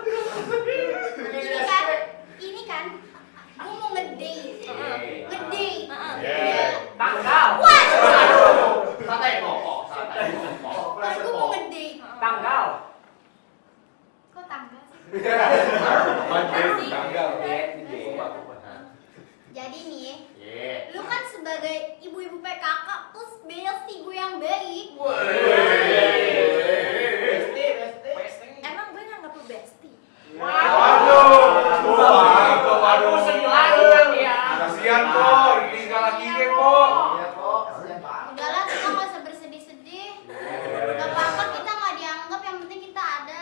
Ini kan, gue mau ngedate. Tanggal. Wah, Santai kok. pas gue mau ngedate. Tanggal. Kok tanggal sih? Jadi nih, lu kan sebagai ibu-ibu PKK terus bestie gue yang baik. Emang gue nganggap lu bestie? Waduh, sedih lagi kan ya. Kasihan kok, ini sekali lagi kok. Udahlah, kita nggak usah bersedih-sedih. Gak apa-apa, kita nggak dianggap, yang penting kita ada.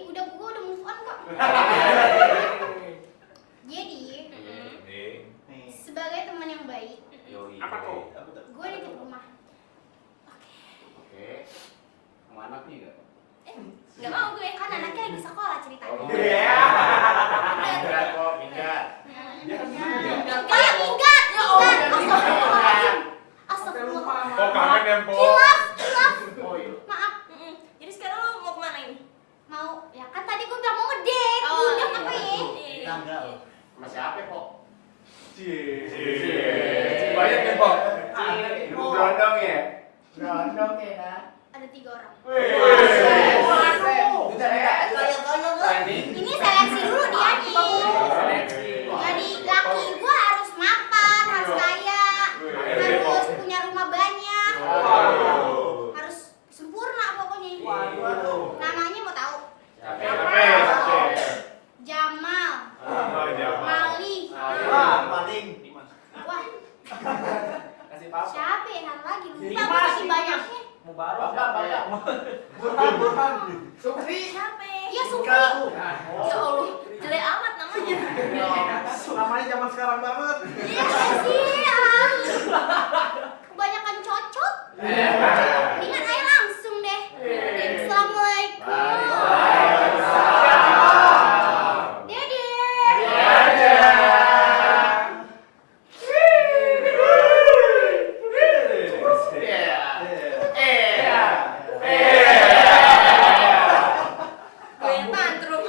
Udah gue udah move on kok. Jadi, sebagai teman yang baik, Apa tuh? gue nitip rumah. Nggak mau gue, kan anaknya lagi sekolah ceritanya. Kayak minggat. Astagfirullah. Kok kangen ya, Po? Kilaf. Maaf. Jadi sekarang lo mau kemana ini? Mau, ya kan tadi gue bilang mau ngedate. Udah apa ya? Banyak ya, Po? Ibu berondong ya? Ada 3 orang. Waduh. Ini seleksi dulu dia nih. Jadi laki gue harus mapan, harus kaya, harus punya rumah banyak, harus sempurna pokoknya. Namanya mau tahu? Jamal, Mali. Wah, siapa ya? Satu lagi lupa gue saking banyaknya. Siapa? Iya Supri. Ya Allah, jelek amat namanya. Namanya zaman sekarang banget. Iya sih. Kebanyakan cocok. Mendingan aja langsung deh. Assalamualaikum. Dede. Gue yang tantrum.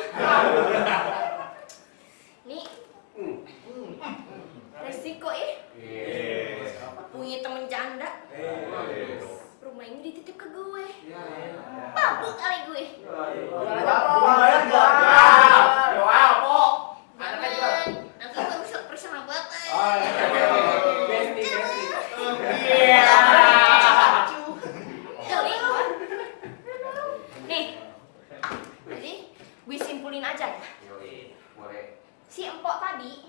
Nih, resiko ya punya temen janda. Rumah ini dititip ke gue. Mabuk kali gue. Jangan. Nanti gue rusak persahabatan. Jeli gue. Nih, jadi gue simpulin aja ya. Si empok tadi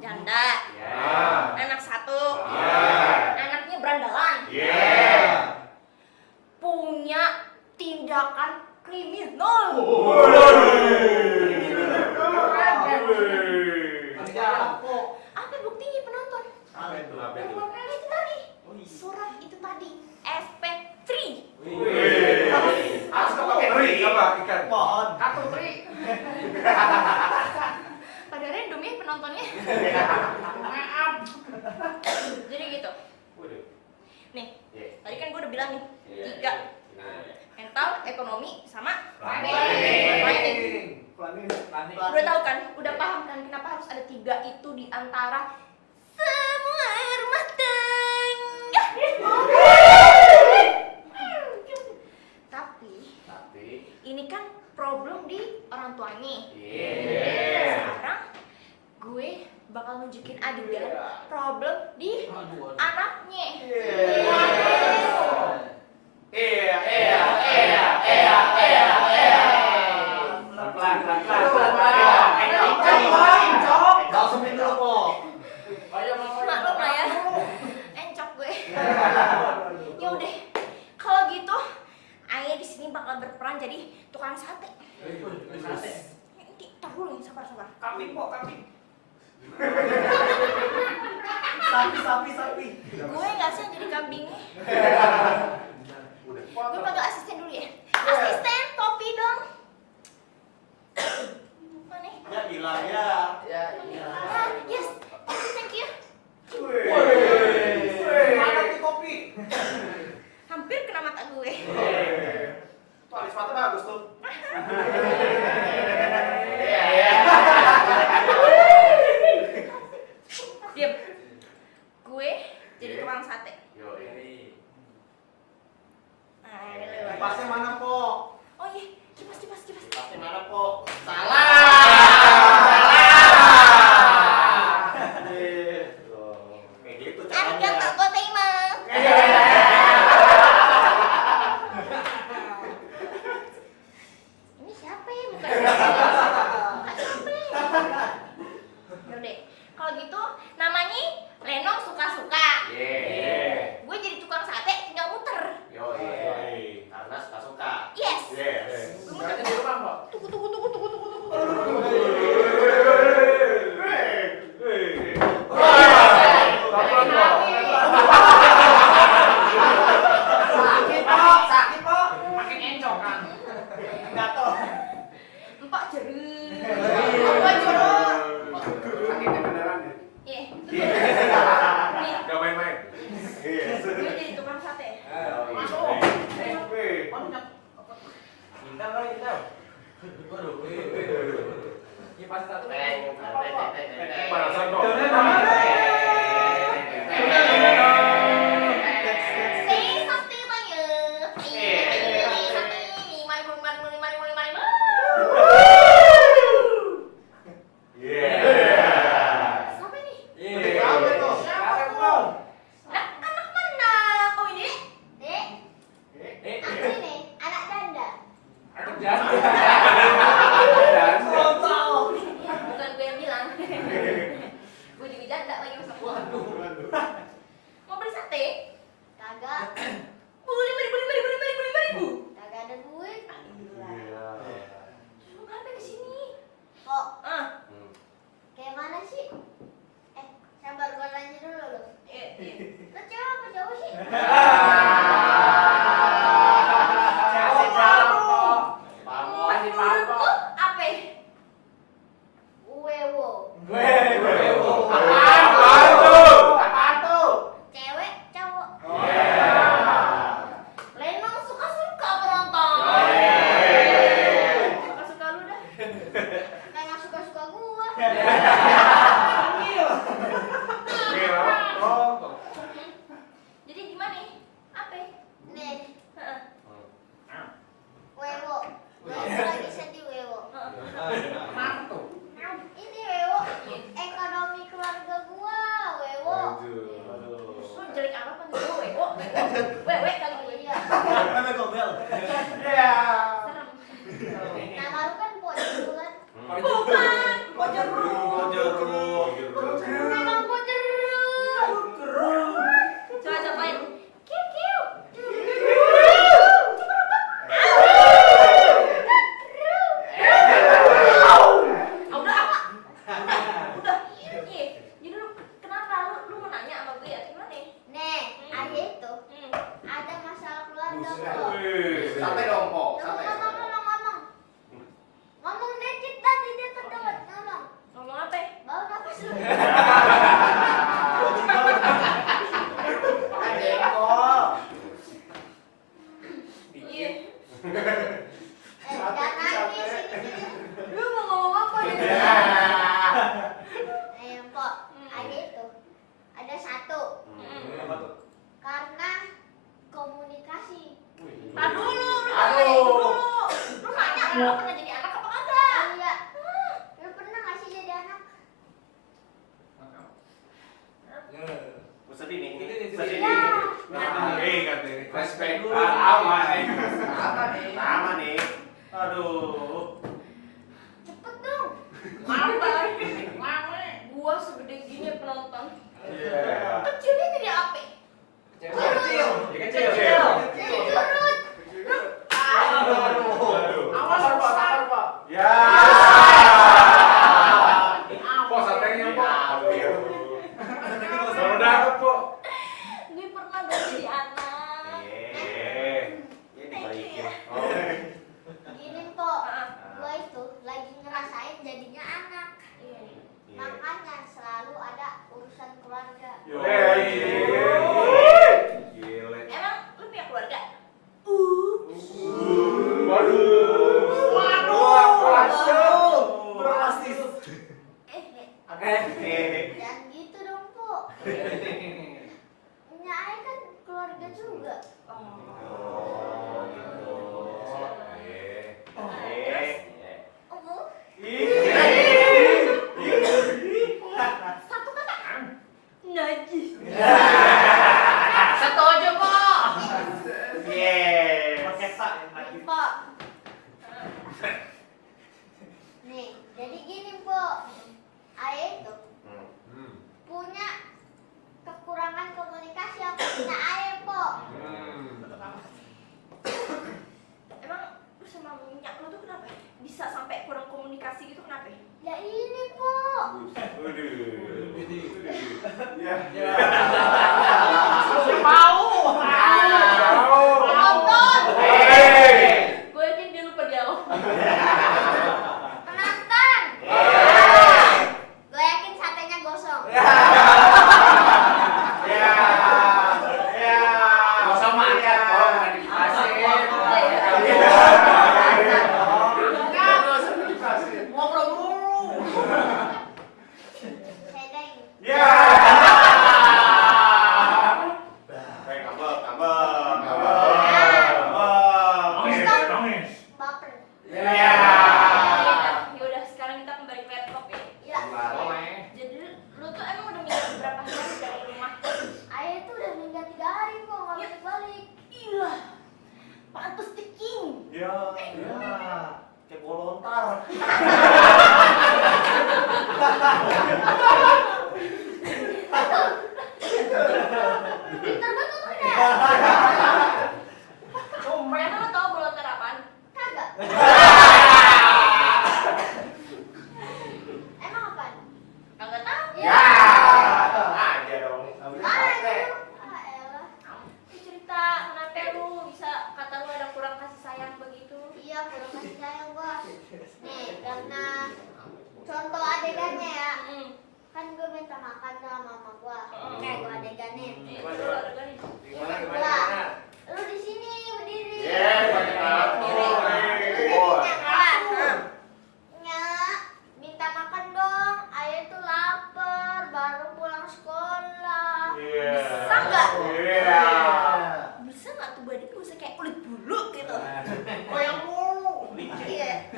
janda, anak 1, anaknya berandalan, punya tindakan kriminal. Apa buktinya penonton? Itu tadi, surat itu tadi, SP3. Pada random ya penontonnya. Jadi gitu. Nih, tadi kan gue udah bilang nih, 3. Mental, ekonomi, sama planning. Udah tahu kan? Udah paham kan kenapa harus ada 3 itu di antara semua rumah tangga? Tapi ini kan problem di orang tuanya. Sekarang gue bakal nunjukin adegan problem di anaknya. Kambing kok, kambing. Sapi. Gue nggak sih jadi kambingnya. Gue panggil asisten dulu ya. Asisten, topi dong. Mana? Ya hilang ya. Yes, thank you. Mana tuh topi? Hampir kena mata gue. Tuh alis mata bagus tuh. Diam. Gue jadi tukang sate. Kipasnya mana, Pok? Oh iya, kipas. Kipasnya mana, Pok? Salah. Kayak gitu caranya. Arigatou gozaimasu. Ini siapa ya? Bukan siapa. Yaudah, kalau gitu namanya Lenong suka-suka. Gue jadi tukang sate tinggal muter. Karena suka-suka. Yes. Gue muter. Berarti di rumah, Pok? Tunggu. Sakit, Pok. Makin encok kan. Gatel. Empat jeruk. Empat jeruk. Sakitnya beneran ya? Iya. Nih, Gak main-main. gue jadi tukang sate. Masuk. Kipas satu. Panasan kok. Say something to you. Lima ribu. Siapa nih? Siapa tuh? Anak mana? Oh ini? Dek. Aku ini anak janda. Bukan gue yang bilang. Gue juga janda lagi masa gue. Mau beli sate? Kagak. Beli 5.000. Kagak ada duit. Lu ngapain kesini? Kok? Kayak mana sih? Sabar gue nanya dulu lu. Lu cewek apa cowok sih? Menurutku apa? Wewo. Apaan tuh? Cewek, cowok. Lenong suka-suka penonton. Suka-suka lu dah. Lenong suka-suka gua. Jadi gimana? Apa? Nih. Wewo. Wewo lagi sedih Wewo. Apaan tuh? Ini Wewo. Ekonomi keluarga gua, Wewo. Lu jelek apa kan gua Wewo? Wewe kali gua iya. Serem. Nama lu kan Pojer kan? Bukan, Pojeruk. Memang Pojeruk. Coba cobain. Kiu. Udah apa? Udah. Iya. Jadi lu kenapa lu mau nanya sama gue ya? Gimana? Nih, ayah itu ada masalah keluarga kok. Santai dong, Pok. Santai. Ngomong dikit tadi dia ketawa. Ngomong apa? Bau napas lu. Iya. Jangan nangis sini. Lu mau ngomong apa nih? Pok, ada itu. Ada satu. Karena komunikasi. Tar dulu, lu nanya lu pernah jadi anak apa kagak? Iya. Lu pernah nggak sih jadi anak? Jangan gitu dong, Po. Nya Ae kan keluarga juga. Oh, gitu. Oh, Satu kata. Najis. Setuju, Pak. Pakai tak lagi. Po. Nih, jadi gini, Po. Ae tuh punya kekurangan komunikasi apa punya Ae, Po. Emang lu sama minyak lu tuh kenapa? Bisa sampai kurang komunikasi gitu kenapa? Ya ini, Po. Penonton. Gue yakin dia lupa dialog. Penonton. Gue yakin satenya gosong. Ngobrol mulu. Sedeng. Baper. Ya udah, sekarang kita kembali ke laptop ya. Ya. Jadi lu tuh emang udah minggat berapa hari dari rumah? Ae tuh udah minggat 3 hari kok nggak balik-balik. Gila. Pantes ceking. Kayak bolontar. Pintar banget tuh ya. Emang lu tau bolontar apaan? Kagak. Emang apaan? Kagak tahu. Ya. Aja dong. Ah, itu. Ah, elah. Lu cerita kenapa lu bisa kata lu ada kurang kasih sayang begitu? Iya, kurang kasih sayang gua. Nih, karena contoh adegannya ya. Kan gue minta makan sama mama gua. Kayak gua adeganin. Lu di sini berdiri. Nyak, minta makan dong. Ayah tuh lapar, baru pulang sekolah. Bisa nggak? Bisa nggak tuh badan gue usah kayak kulit bulu gitu? Yang mulu. Iya.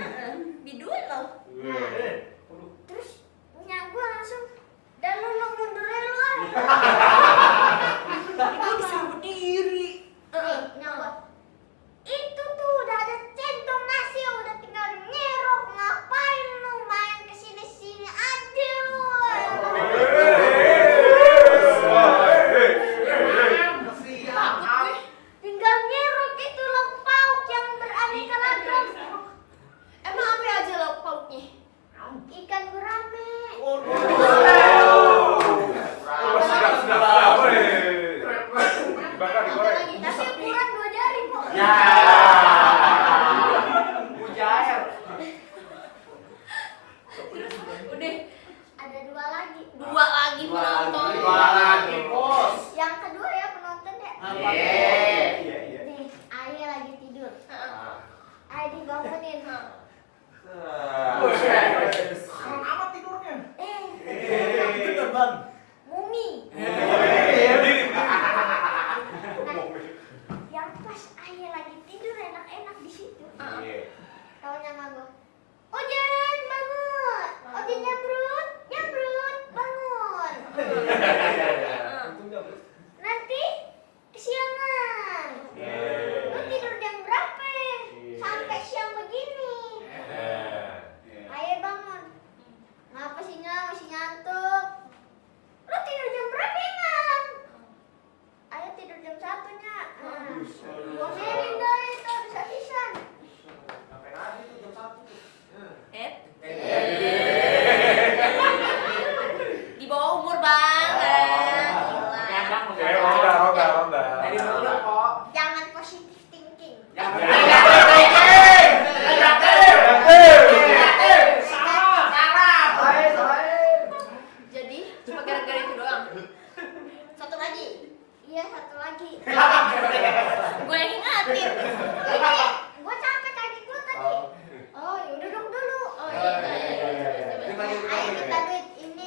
Biduan loh. Terus nyak gua langsung dan lu mundur lu ah. Gue disuruh berdiri. Nih, nyak gua. Itu tuh udah ada centong nasi udah tinggal nyerok. Ngapain lu main kesini-sini aja lu? Tinggal nyerok itu lauk pauk yang beraneka ragam. Emang apa aja lo pauknya? Ikan gurame. Nasi ukuran 2 jari kok. Udah Ada 2 lagi. 2 lagi penonton. Yang kedua ya penonton ya. Iya. Nih, Ayah lagi tidur. Ayah dibangunin. Amat tidurnya. Mumi. Yang pas Ayah lagi tidur enak-enak di situ. Taunya sama gua. Ojan bangun. Ojan nyabrut, bangun. Nanti kesiangan. Lu tidur jam berapa? Sampai siang begini. Ayah bangun. Ngapa sih Nya? Masih ngantuk. Lu tidur jam berapa emang? Ayah tidur jam 1 Nya. Gua merin dah itu bisa-bisan. Di bawah umur banget. Jangan positive thinking. Jadi cuma gara-gara itu doang. Satu lagi. Iya, satu lagi. Gue yang ingatin. Ini gua capek kaki gua tadi. Oh, yaudah dong dulu. Oh iya. Ayah minta duit. Ini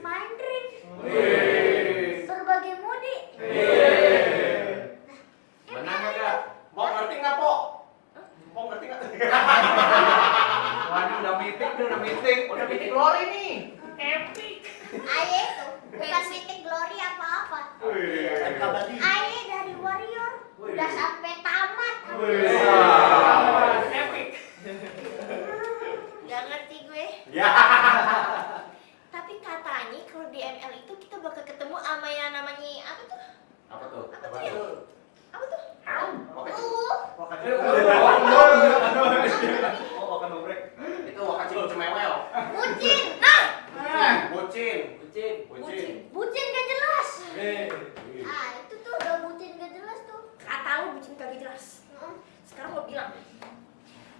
Main ring. Wih. Berbagai mode. Menang enggak? Mau ngerti enggak, Po? Mau ngerti enggak? Wah, ini udah meeting, nih, udah meeting. Udah bikin glory nih. Aye tuh, bukan mythic glory apa-apa. Aye dari warrior udah sampai tamat. Epic. Gak ngerti gue. Ya. Tapi katanya kalau di ML itu kita bakal ketemu sama yang namanya apa tuh? Apa tuh? Apa tuh ya? Apa tuh? Itu wakacil cemewel. Bucin. Nah, Bucin. bucin gak jelas. Ah, itu tuh udah bucin gak jelas tuh. Kata lu bikin kagak jelas. Mm. Sekarang mau bilang.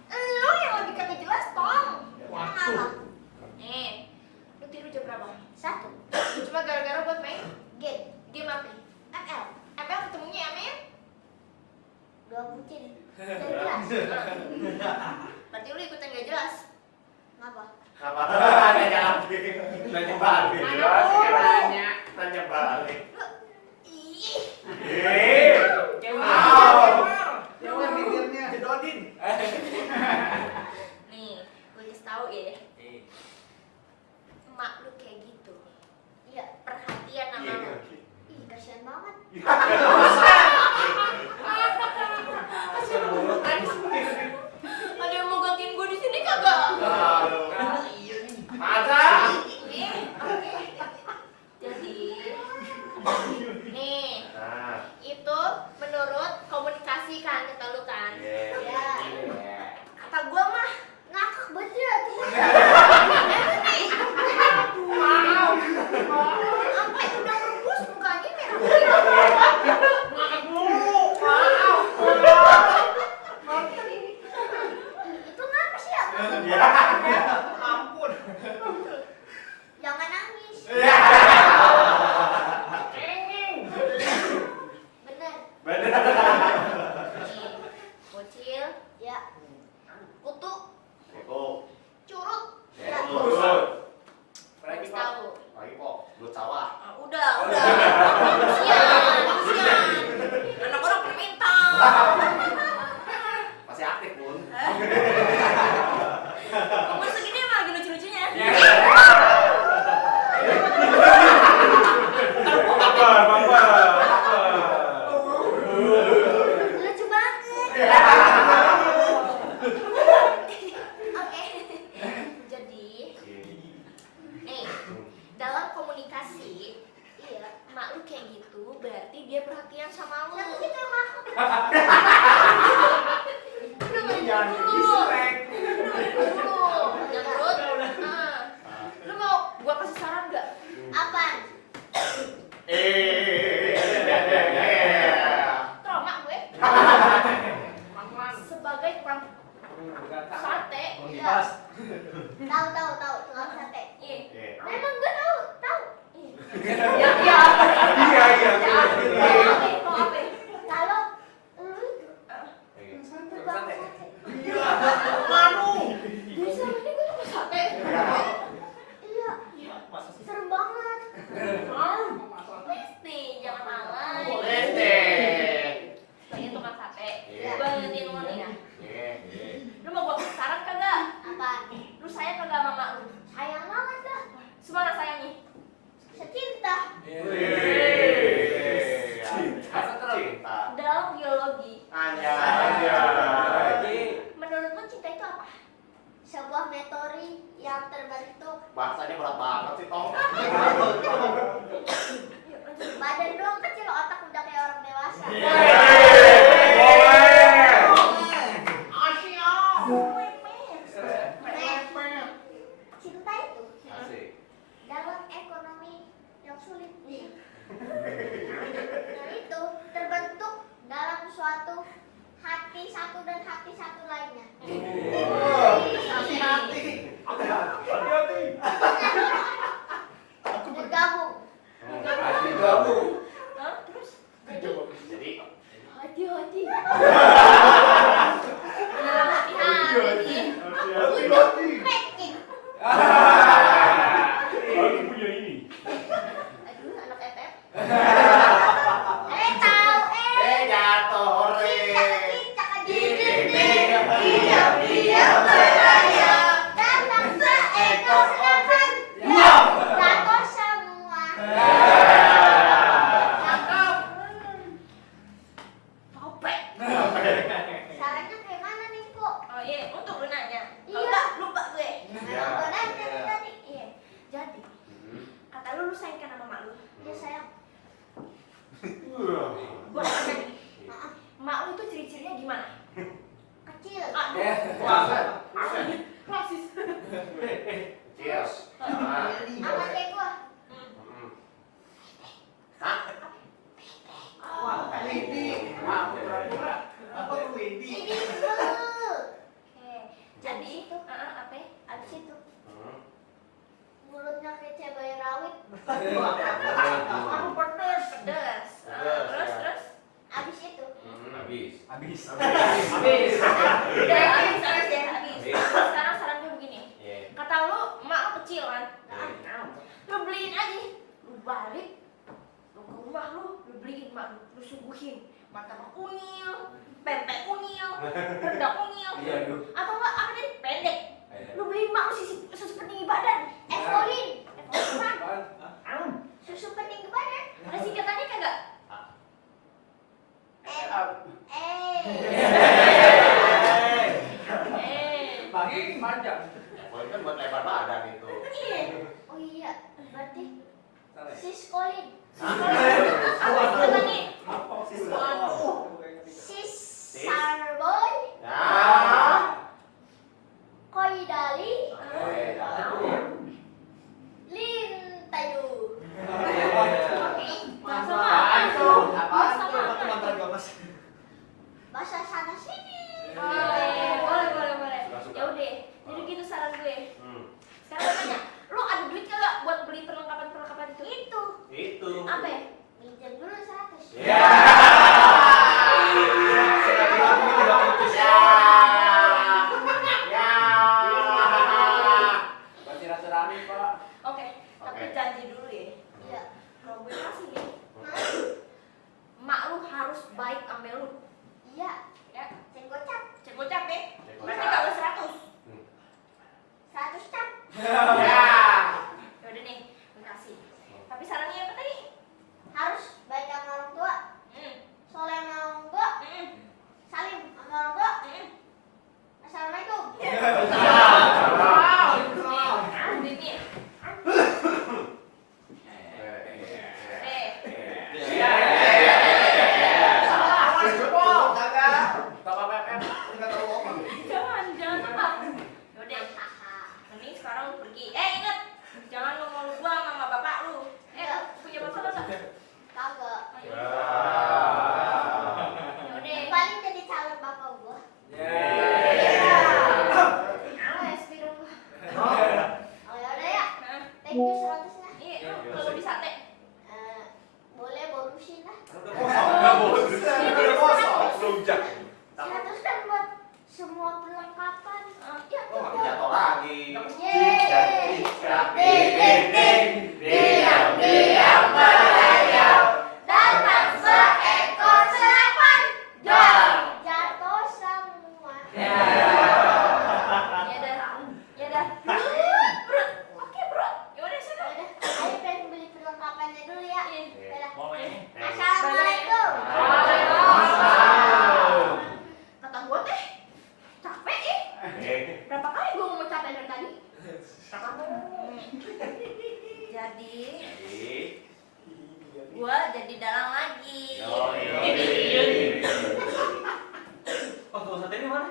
Lu yang lebih kagak jelas, Tom. Kenapa? Lu tidur jam berapa? 1. Cuma gara-gara buat main Game. game apa? ML. ML ketemunya ML? Dua bucin. Gak jelas. Berarti lu ikutan gak jelas. Ngapa? Apa? Nanya balik. Nanya balik. Ih. Jangan bibirnya jedodin. Nih, gue kasih tahu ya. Emak lu kayak gitu. Iya. Perhatian sama lu. Ih, kasihan banget. Ada yang mau gantiin gue di sini kagak? Ada. Jadi, nih, Nah. itu menurut komunikasi kan kata lu kan. Kata gue mah Ngakak banget. sampai udah rebus mukanya merah. Itu ngapa sih ya? Ampun. Jangan nangis. Bener. Nih, bocil, Ya. kutu, Itu. curut, Lagi, kasih Pak. tahu. Lagi, Po. Belut sawah. Ah, udah. Usian. Anak orang pada minta. Masih aktif, Bun. Umur segini emang lagi lucu-lucunya. Lucu banget. Oke. Jadi, nih, dalam komunikasi, Iya. emak lu kayak gitu, berarti dia perhatian sama lu. Tapi kita yang ngakak. Jangan diserek. Jamrut, lu mau gua kasih saran nggak? Apaan? Trauma gue. Sebagai tukang sate, Iya. Tahu. Tukang sate. iya. Memang gue tahu. Ya, ya. Mau apa? Kalau lu tukang sate. Bisa ini gue tukang sate. Iya. Serem banget. Lesti, jangan alay. Saya tukang sate. Iya. Gua ngingetin lu nih. Lu mau gua kasih saran kagak? Apaan? Lu sayang kagak sama mak lu? Sayang banget dah. Semana sayangnya? Secinta. Cinta. Dalam biologi, menurut lu cinta itu apa? Sebuah meteori yang terbentuk Bahasanya berat banget sih, Tong. badan doang kecil, otak udah kayak orang dewasa. Cinta itu Asik. dalam ekonomi yang sulit. Nah, itu terbentuk dalam suatu hati satu dan hati satu lainnya. Hati-hati. Bergabung Aku pedes. Terus. Abis itu. Habis. Udah habis ya, habis. Sekarang saran gue begini. Kata lu, emak lu kecil kan? Lu beliin aja. Lu balik, lu ke rumah lu beliin emak lu suguhin martabak unyil, pempek unyil, rendang unyil. Atau enggak apa tadi? Pendek. Lu beliin emak lu susu peninggi badan. Evolin. Susu peninggi badan. Ada singkatannya kagak? Bagi panjang. Kan buat lebar badan itu. Oh iya, berarti Siskolin. Apa singkatannya? Sis Sarboy. Koidali. Lin Tayu. Bahasa sana sini. Boleh. Ya udah, jadi gitu saran gue. Sekarang gue tanya, lu ada duit kagak buat beli perlengkapan itu? Itu. Apa ya? Minjem dulu 100. Berarti rasa-rasa Pak. Oke, tapi janji dulu ya. Iya. Kalau gue kasih nih, emak lu harus baik sama lu. Iya. Ya, Cek gocap. cek gocap ya. Berarti gak boleh 100. 100 cap. Ya udah nih, gue kasih. Tapi sarannya apa tadi? Harus baik sama orang tua. Soleh sama orang tua. Salim sama orang tua. Assalamualaikum. Duitnya. Jangan tebak. Yaudah, mending sekarang lu pergi. Ingat, jangan ngomong lu gua sama bapak lu. Punya bapak lu nggak? Kagak. Yaudah. Paling jadi calon bapak gua. Astagfirullah. Oh ya udah ya. Thank you 100-nya. Iya, lu kalau bisa teh. Boleh bonusin lah. Lunjak. 100 kan buat semua perlengkapan. Iya. Jatuh lagi. Yeay. Diam melayang. Datang seekor serapan. Jatuh semua. Ya dah. Bro. Oke, bro. Ya udah sana. Udah, ayo pengen beli perlengkapannya dulu ya. Dadah. Boleh. Assalamualaikum. Kata gua teh capek ya. Berapa kali gua ngomong capek dari tadi? Jadi gua jadi dalang lagi. Sate ini mana?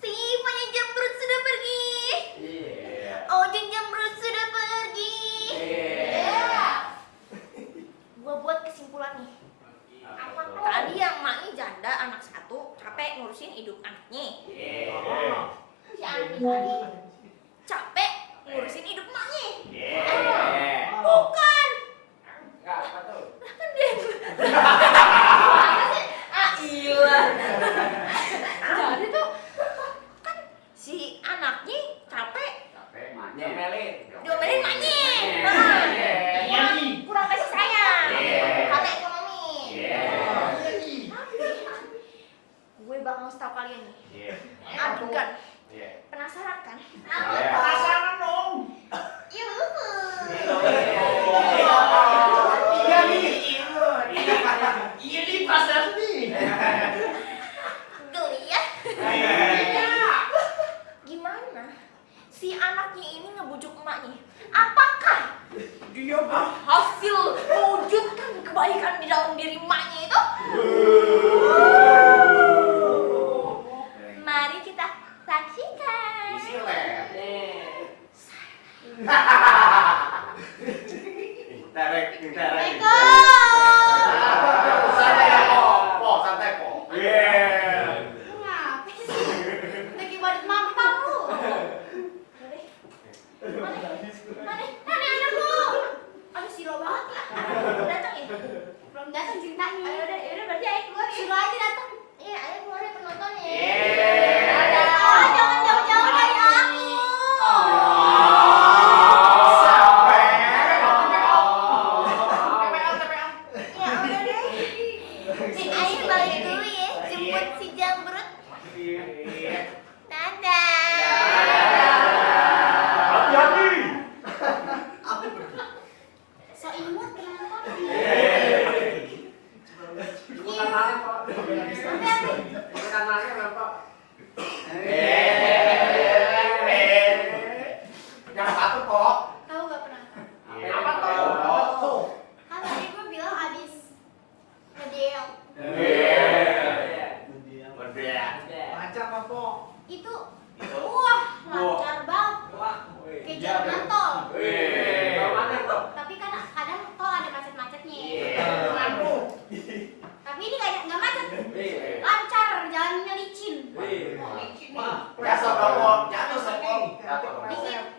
Si penyanyi Jamrut sudah pergi. Ojek Jamrut sudah pergi. Gua buat kesimpulan nih. Tadi yang maknya janda anak satu capek ngurusin hidup anaknya. Si Ani tadi. Capek ngurusin hidup maknya. Bukan. Apa tuh? Lah kan dia. Iya. Jadi tuh kan si anaknya capek Diomelin. diomelin maknya. Kurang kasih sayang. Kata ekonomi. Gue bakal ngasih tau kalian nih. Adukan. Penasaran kan? Penasaran dong. Yuk. Iya nih proses nih. Geli ya? Gimana? Si anaknya ini ngebujuk emaknya. Apakah dia berhasil mewujudkan kebaikan di dalam diri emaknya itu? Mari kita saksikan. Santai kok. Ngapa sih? Lagi badan mampang lu. Mana?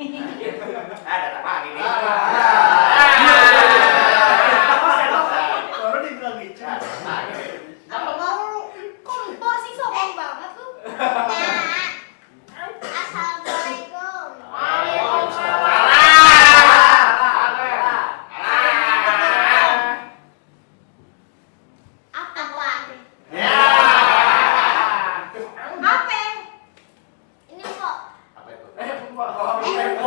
Datang lagi nih. Baru dibilang gitu. Apa mau? Kok lupa sih, sombong banget lu. Assalamualaikum. Apa? Apa? Ini kok. Apa itu?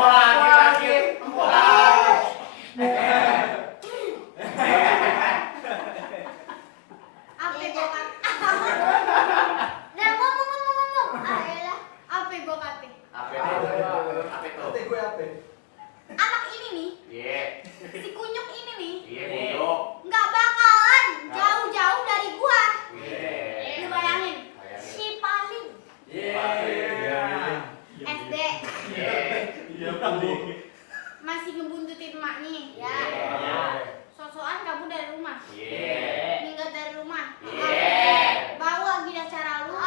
Apa gua kata? Nah, ngomong. Ayolah, apa gua kata? Apa itu? Anak ini nih, Iya. si kunyuk ini nih, Iya, Buyuk. nggak bakalan jauh-jauh dari gua. Iya. Lu bayangin, si paling SD masih ngebuntutin emak nih, ya. Sosokan kabur dari rumah, minggat dari rumah, bawa gila cara lu,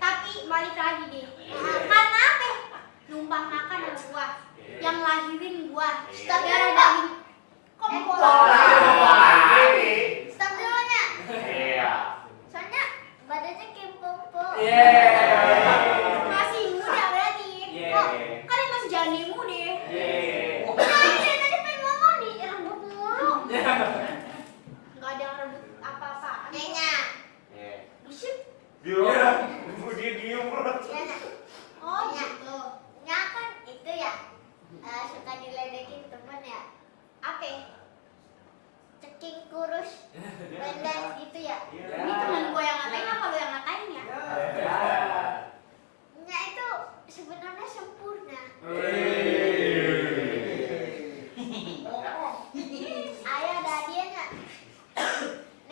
tapi balik lagi deh. Karena apa? Numpang makan sama gua, yang lahirin gua. Stop darah daging. Kompor. Stop dulu nya. Soalnya badannya kayak kompor. Masih muda berarti. Kok kan yang masih janimu deh. Tadi pengen ngomong nih, rebut mulu. Nggak ada yang rebut apa-apaan. Nya. Bisip. Oh gitu. Nya kan itu ya, suka diledekin temen ya. Apa? Ceking kurus, pendek gitu ya. Ini temen gue yang ngatain apa lu yang ngatain ya? Nya itu sebenarnya sempurna. Ayo ada hadiahnya.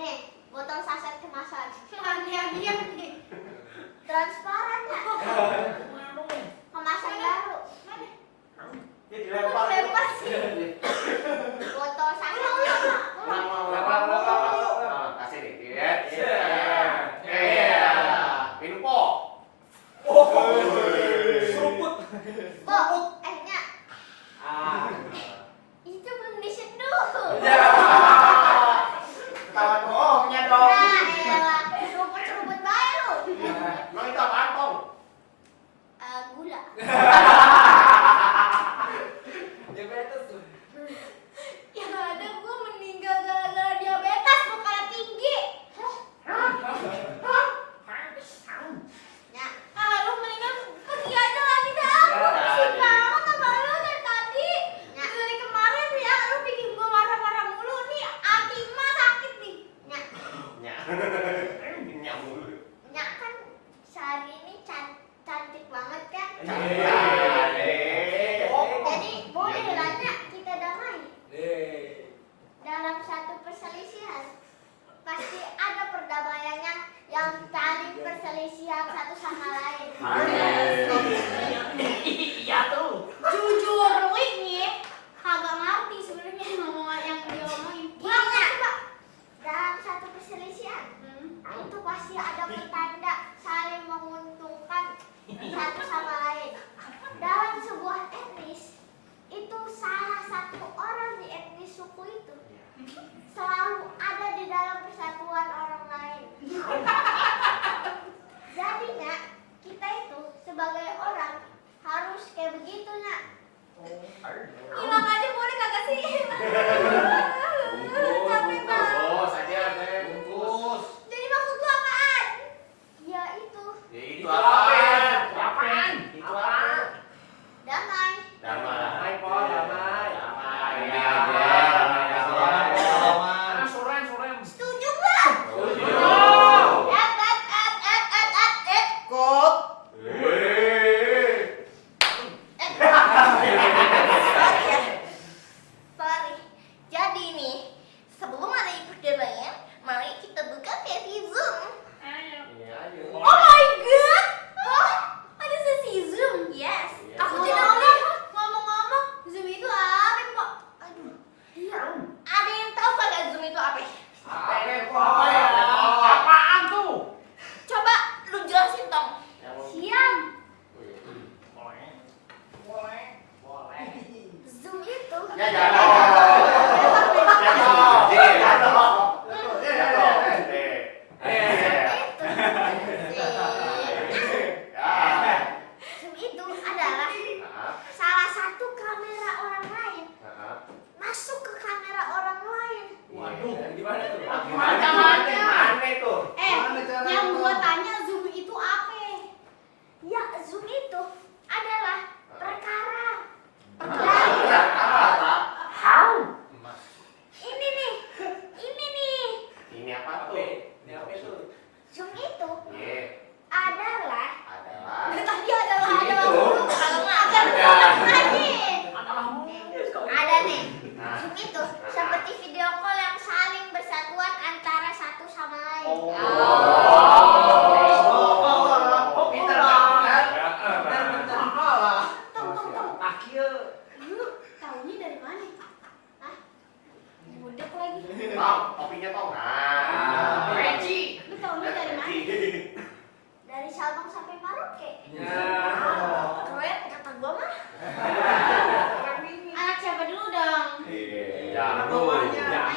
Nih, botol saset kemasan. Hadiah nih. Transparan ya. Kemasan baru. Mana? Lempar sih. Botol saset. Kasih nih. Minum po. Bo, Nya. Itu belum diseduh. Ketahuan bohongnya dong. Nah, elah, seruput-seruput bae lu. Emang itu apaan, Pong? Gula. Yang ada gua meninggal gara-gara diabetes, bukan tinggi. Ya, lu mendingan pergi aja lagi dah. Pusing banget sama lu dari tadi. Dari kemarin ya, lu bikin gua marah-marah mulu nih. Hati emak sakit nih. Ya kan sehari ini cantik banget kan? Jadi boleh lah Nya, kita damai. Dalam satu perselisihan pasti ada perdamaiannya yang saling perselisihan satu sama lain. Iya tuh. Jujur lu ini kagak ngerti sebenarnya ngomongan yang dia omongin. Gimana? Coba. Dalam satu perselisihan itu pasti ada pertanda saling menguntungkan satu sama lain. Dalam sebuah etnis itu salah satu orang di etnis suku itu selalu ada di dalam persatuan orang lain. Jadinya kita itu sebagai orang harus kayak begitu Nya. Hilang aja boleh kagak sih? Capek banget. Bungkus aja, Teh. Bungkus. Jadi maksud lu apaan? Ya itu. Ya itu apaan? Itu apa? Damai. Damai. Ini aja. Suren. Setuju nggak? Setuju. Kok? Wih. Sorry ya. Lu taunya dari mana? Hah? Budek lagi. Tong, topinya tong. Nah. Reci. Lu taunya dari mana? Dari Sabang sampai Merauke. Keren kata gua mah. Anak siapa dulu dong? Jamrut. Iya benar.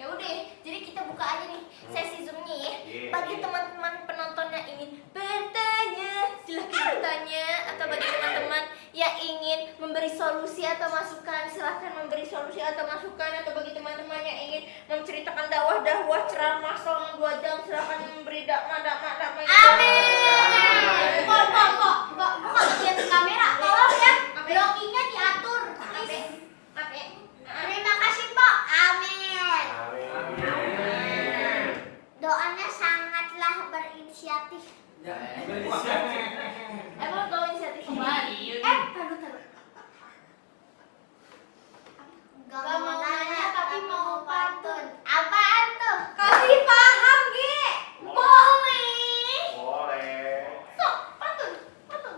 Ya udah, jadi kita buka aja nih sesi zoomnya ya. Bagi teman-teman penonton yang ingin bertanya, silahkan bertanya. Atau bagi teman-teman yang ingin memberi solusi atau masukan, silahkan memberi solusi atau masukan. Atau bagi teman-teman yang ingin menceritakan dakwah ceramah selama 2 jam, silahkan memberi dakwah. Amin. Kok bukan lihat ke kamera, tolong ya. Blockingnya diatur. Terima kasih, Pak. Amin. Doanya sangatlah berinisiatif. Emang kau inisiatif sendiri? Taruh. Gak mau nanya tapi mau pantun. Apaan tuh? Kasih paham, Ge. Boleh. Sok, pantun,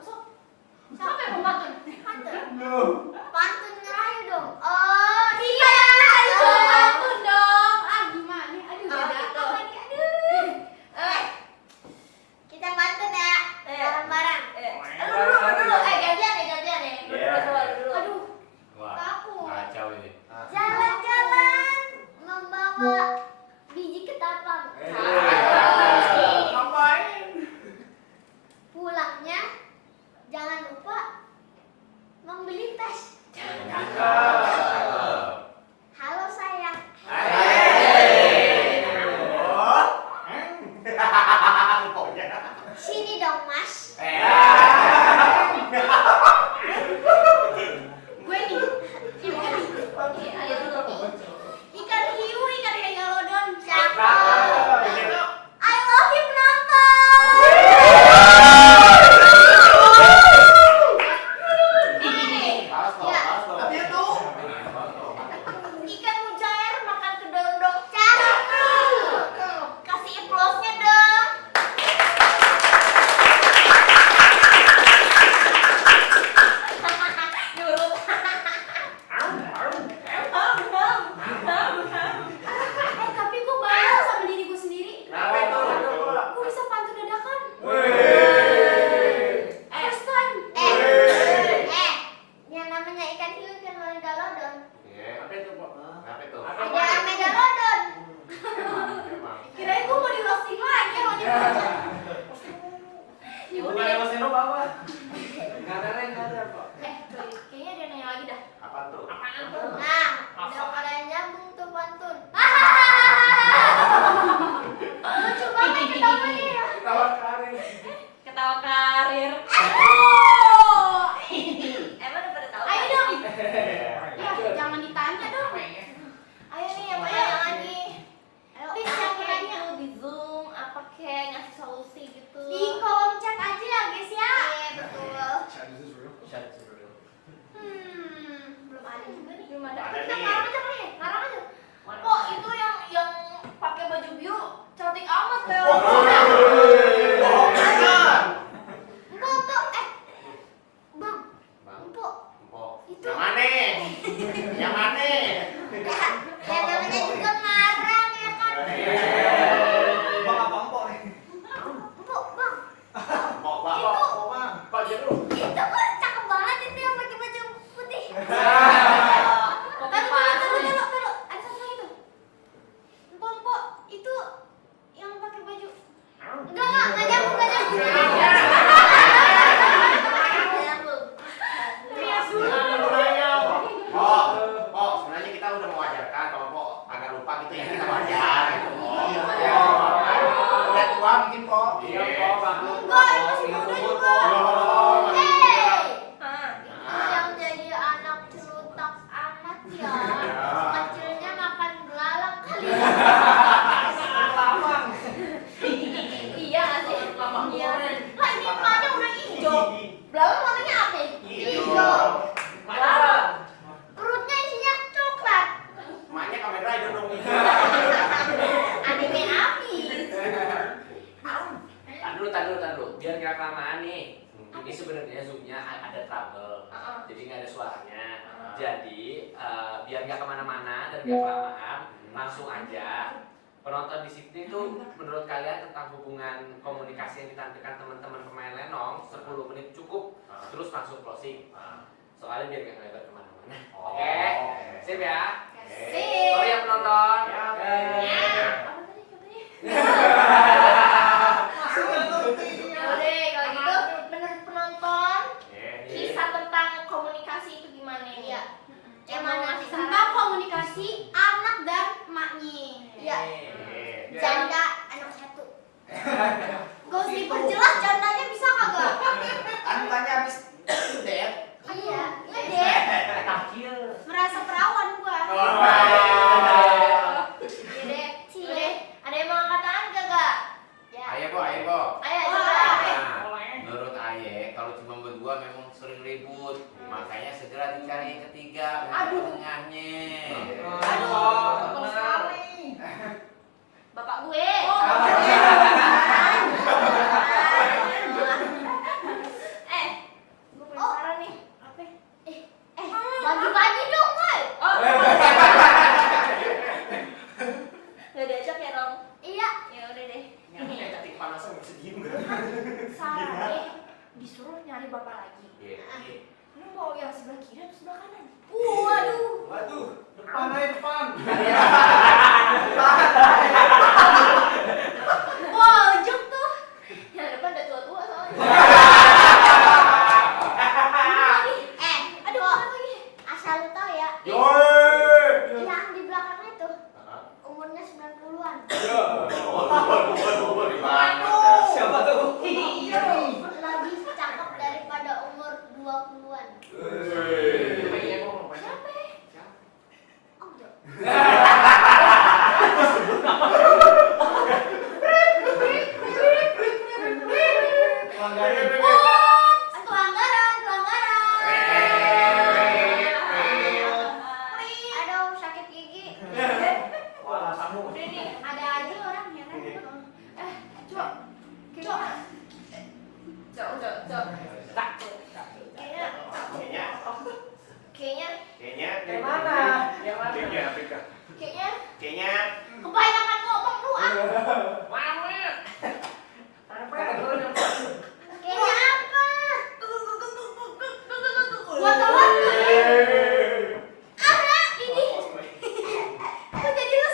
sok. Siapa yang mau pantun? Pantun ngerayu dong. Oh, iya. Pantun dong. Gimana? Aduh, beda gitu. apa nih? Aduh. Kita pantun ya. Bareng-bareng. Dulu. Gantian ya. Dulu. Aduh, takut. Kacau ini. Jalan-jalan membawa biji ketapang. Pulangnya jangan lupa membeli tas. Halo sayang. Sini dong mas. Gue nih. Ayo dulu. Ikan hiu, ikan megalodon. Cakep. I love you penonton. Ikan mujair makan kedondong. Cakep. Kasih applause-nya dong. Tapi gue bangga sama diri gue sendiri. Gue bisa pantun dadakan. First time. Yang namanya ikan hiu, ikan megalodon. Ada megalodon. Kirain gue mau di roasting lagi sama dia. Ya udah. Kayaknya ada yang nanya lagi dah. Nah, udah pada nyambung tuh pantun. Lucu banget ketawanya. Ketawa karir. Emang udah pada tahu? Ayo dong. Ya, jangan ditanya dong. Ayo nih, yang nanya lagi. Ayo, Please apa yang kek? nanya di Zoom, apa kek ngasih solusi gitu. Di kolom chat aja ya guys ya. Iya, betul. sebenarnya Zoom-nya ada trouble, jadi nggak ada suaranya. Jadi biar nggak kemana-mana dan nggak kelamaan, langsung aja. Penonton di sini tuh menurut kalian tentang hubungan komunikasi yang ditampilkan teman-teman pemain lenong 10 menit cukup, terus langsung closing. Soalnya biar nggak lebar kemana-mana. Oke, sip ya. Sip. Sorry ya penonton. Yaudah, kalau gitu menurut penonton kisah tentang komunikasi itu gimana nih? Iya. Yang mana? Tentang komunikasi anak dan emaknya. Iya. Janda anak satu. Gak usah diperjelas jandanya bisa kagak? Kan bukannya habis deh. Iya, deh. Merasa perawan gua. Yaudah, ada yang mau angkat tangan kagak? Ya. Ayo Bo, ayo Bo. Ayo, Wah, coba. Nah, menurut Aye, kalau cuma berdua memang sering ribut. Makanya segera dicari yang ketiga, tengahnya. Bapak gue. Gue penasaran nih. Apa? Bagi-bagi dong, Boy. Gak diajak ya, Rom? Iya. Ya udah deh. Ini cantik panasan nggak sedih Sarah deh disuruh nyari bapak lagi. Iya. Lu mau yang sebelah kiri atau sebelah kanan? Waduh. Waduh, depan aja depan. Pojok tuh. Yang depan udah tua-tua soalnya. Aduh. Asal lu tahu ya. Yoi. Yang di belakangnya tuh umurnya 90-an. Siapa tuh? Lebih cakep daripada umur 20-an. Siapa? Oh, enggak. Aduh, sakit gigi. Udah nih. Ada aja orang yang ribut. Cok. Cok. Kayaknya Yang mana? kayaknya Kebanyakan ngomong lu ah. Kayaknya apa? Gua tahu. Ini. Kok jadi lu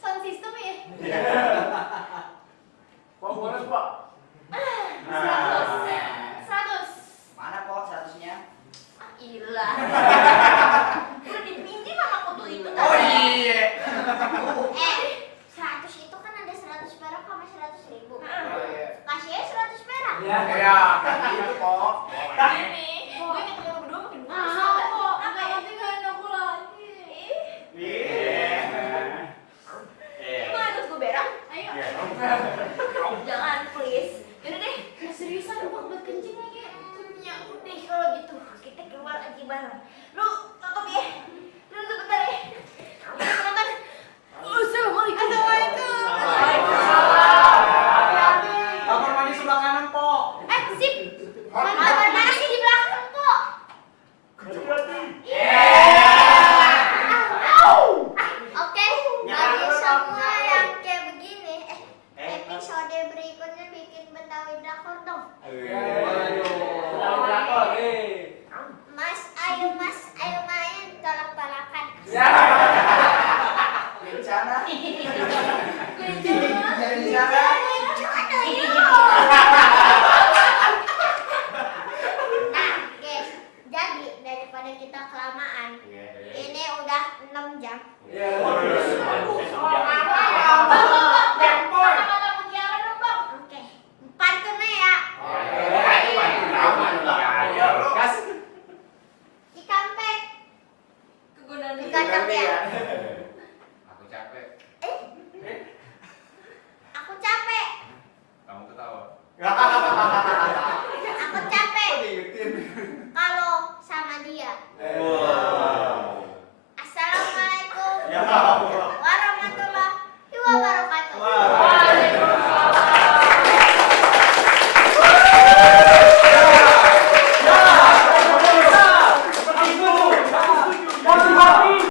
sound system ya? Pak boleh Pak. 100. Mana kok 100-nya? Ilah. Udah dipinjam sama kutu itu. Oh iya. 100 itu kan ada 100 perak sama 100 ribu. Oh iya. Kasih aja 100 perak. Ya, kan gitu kok. Ini gue ketemu lu berdua makin bagus tau gak? Apa yang tinggal aku lagi? Emang harus gue berak? Ayo. Jangan please. Yaudah deh. Seriusan gua buat kencing lagi. Ya udah kalau gitu kita keluar aja bareng. Lu tutup ya. Lu tutup bentar ya. Ya teman-teman. Assalamualaikum. Kamar mandi sebelah kanan, Pok. Sip. Kamar mandi di belakang kok. Oke, bagi semua yang kayak begini, episode berikutnya bikin Betawi Drakor dong. Mas, ayo main tolak-tolakan. Rencana. Nah, guys, jadi daripada kita kelamaan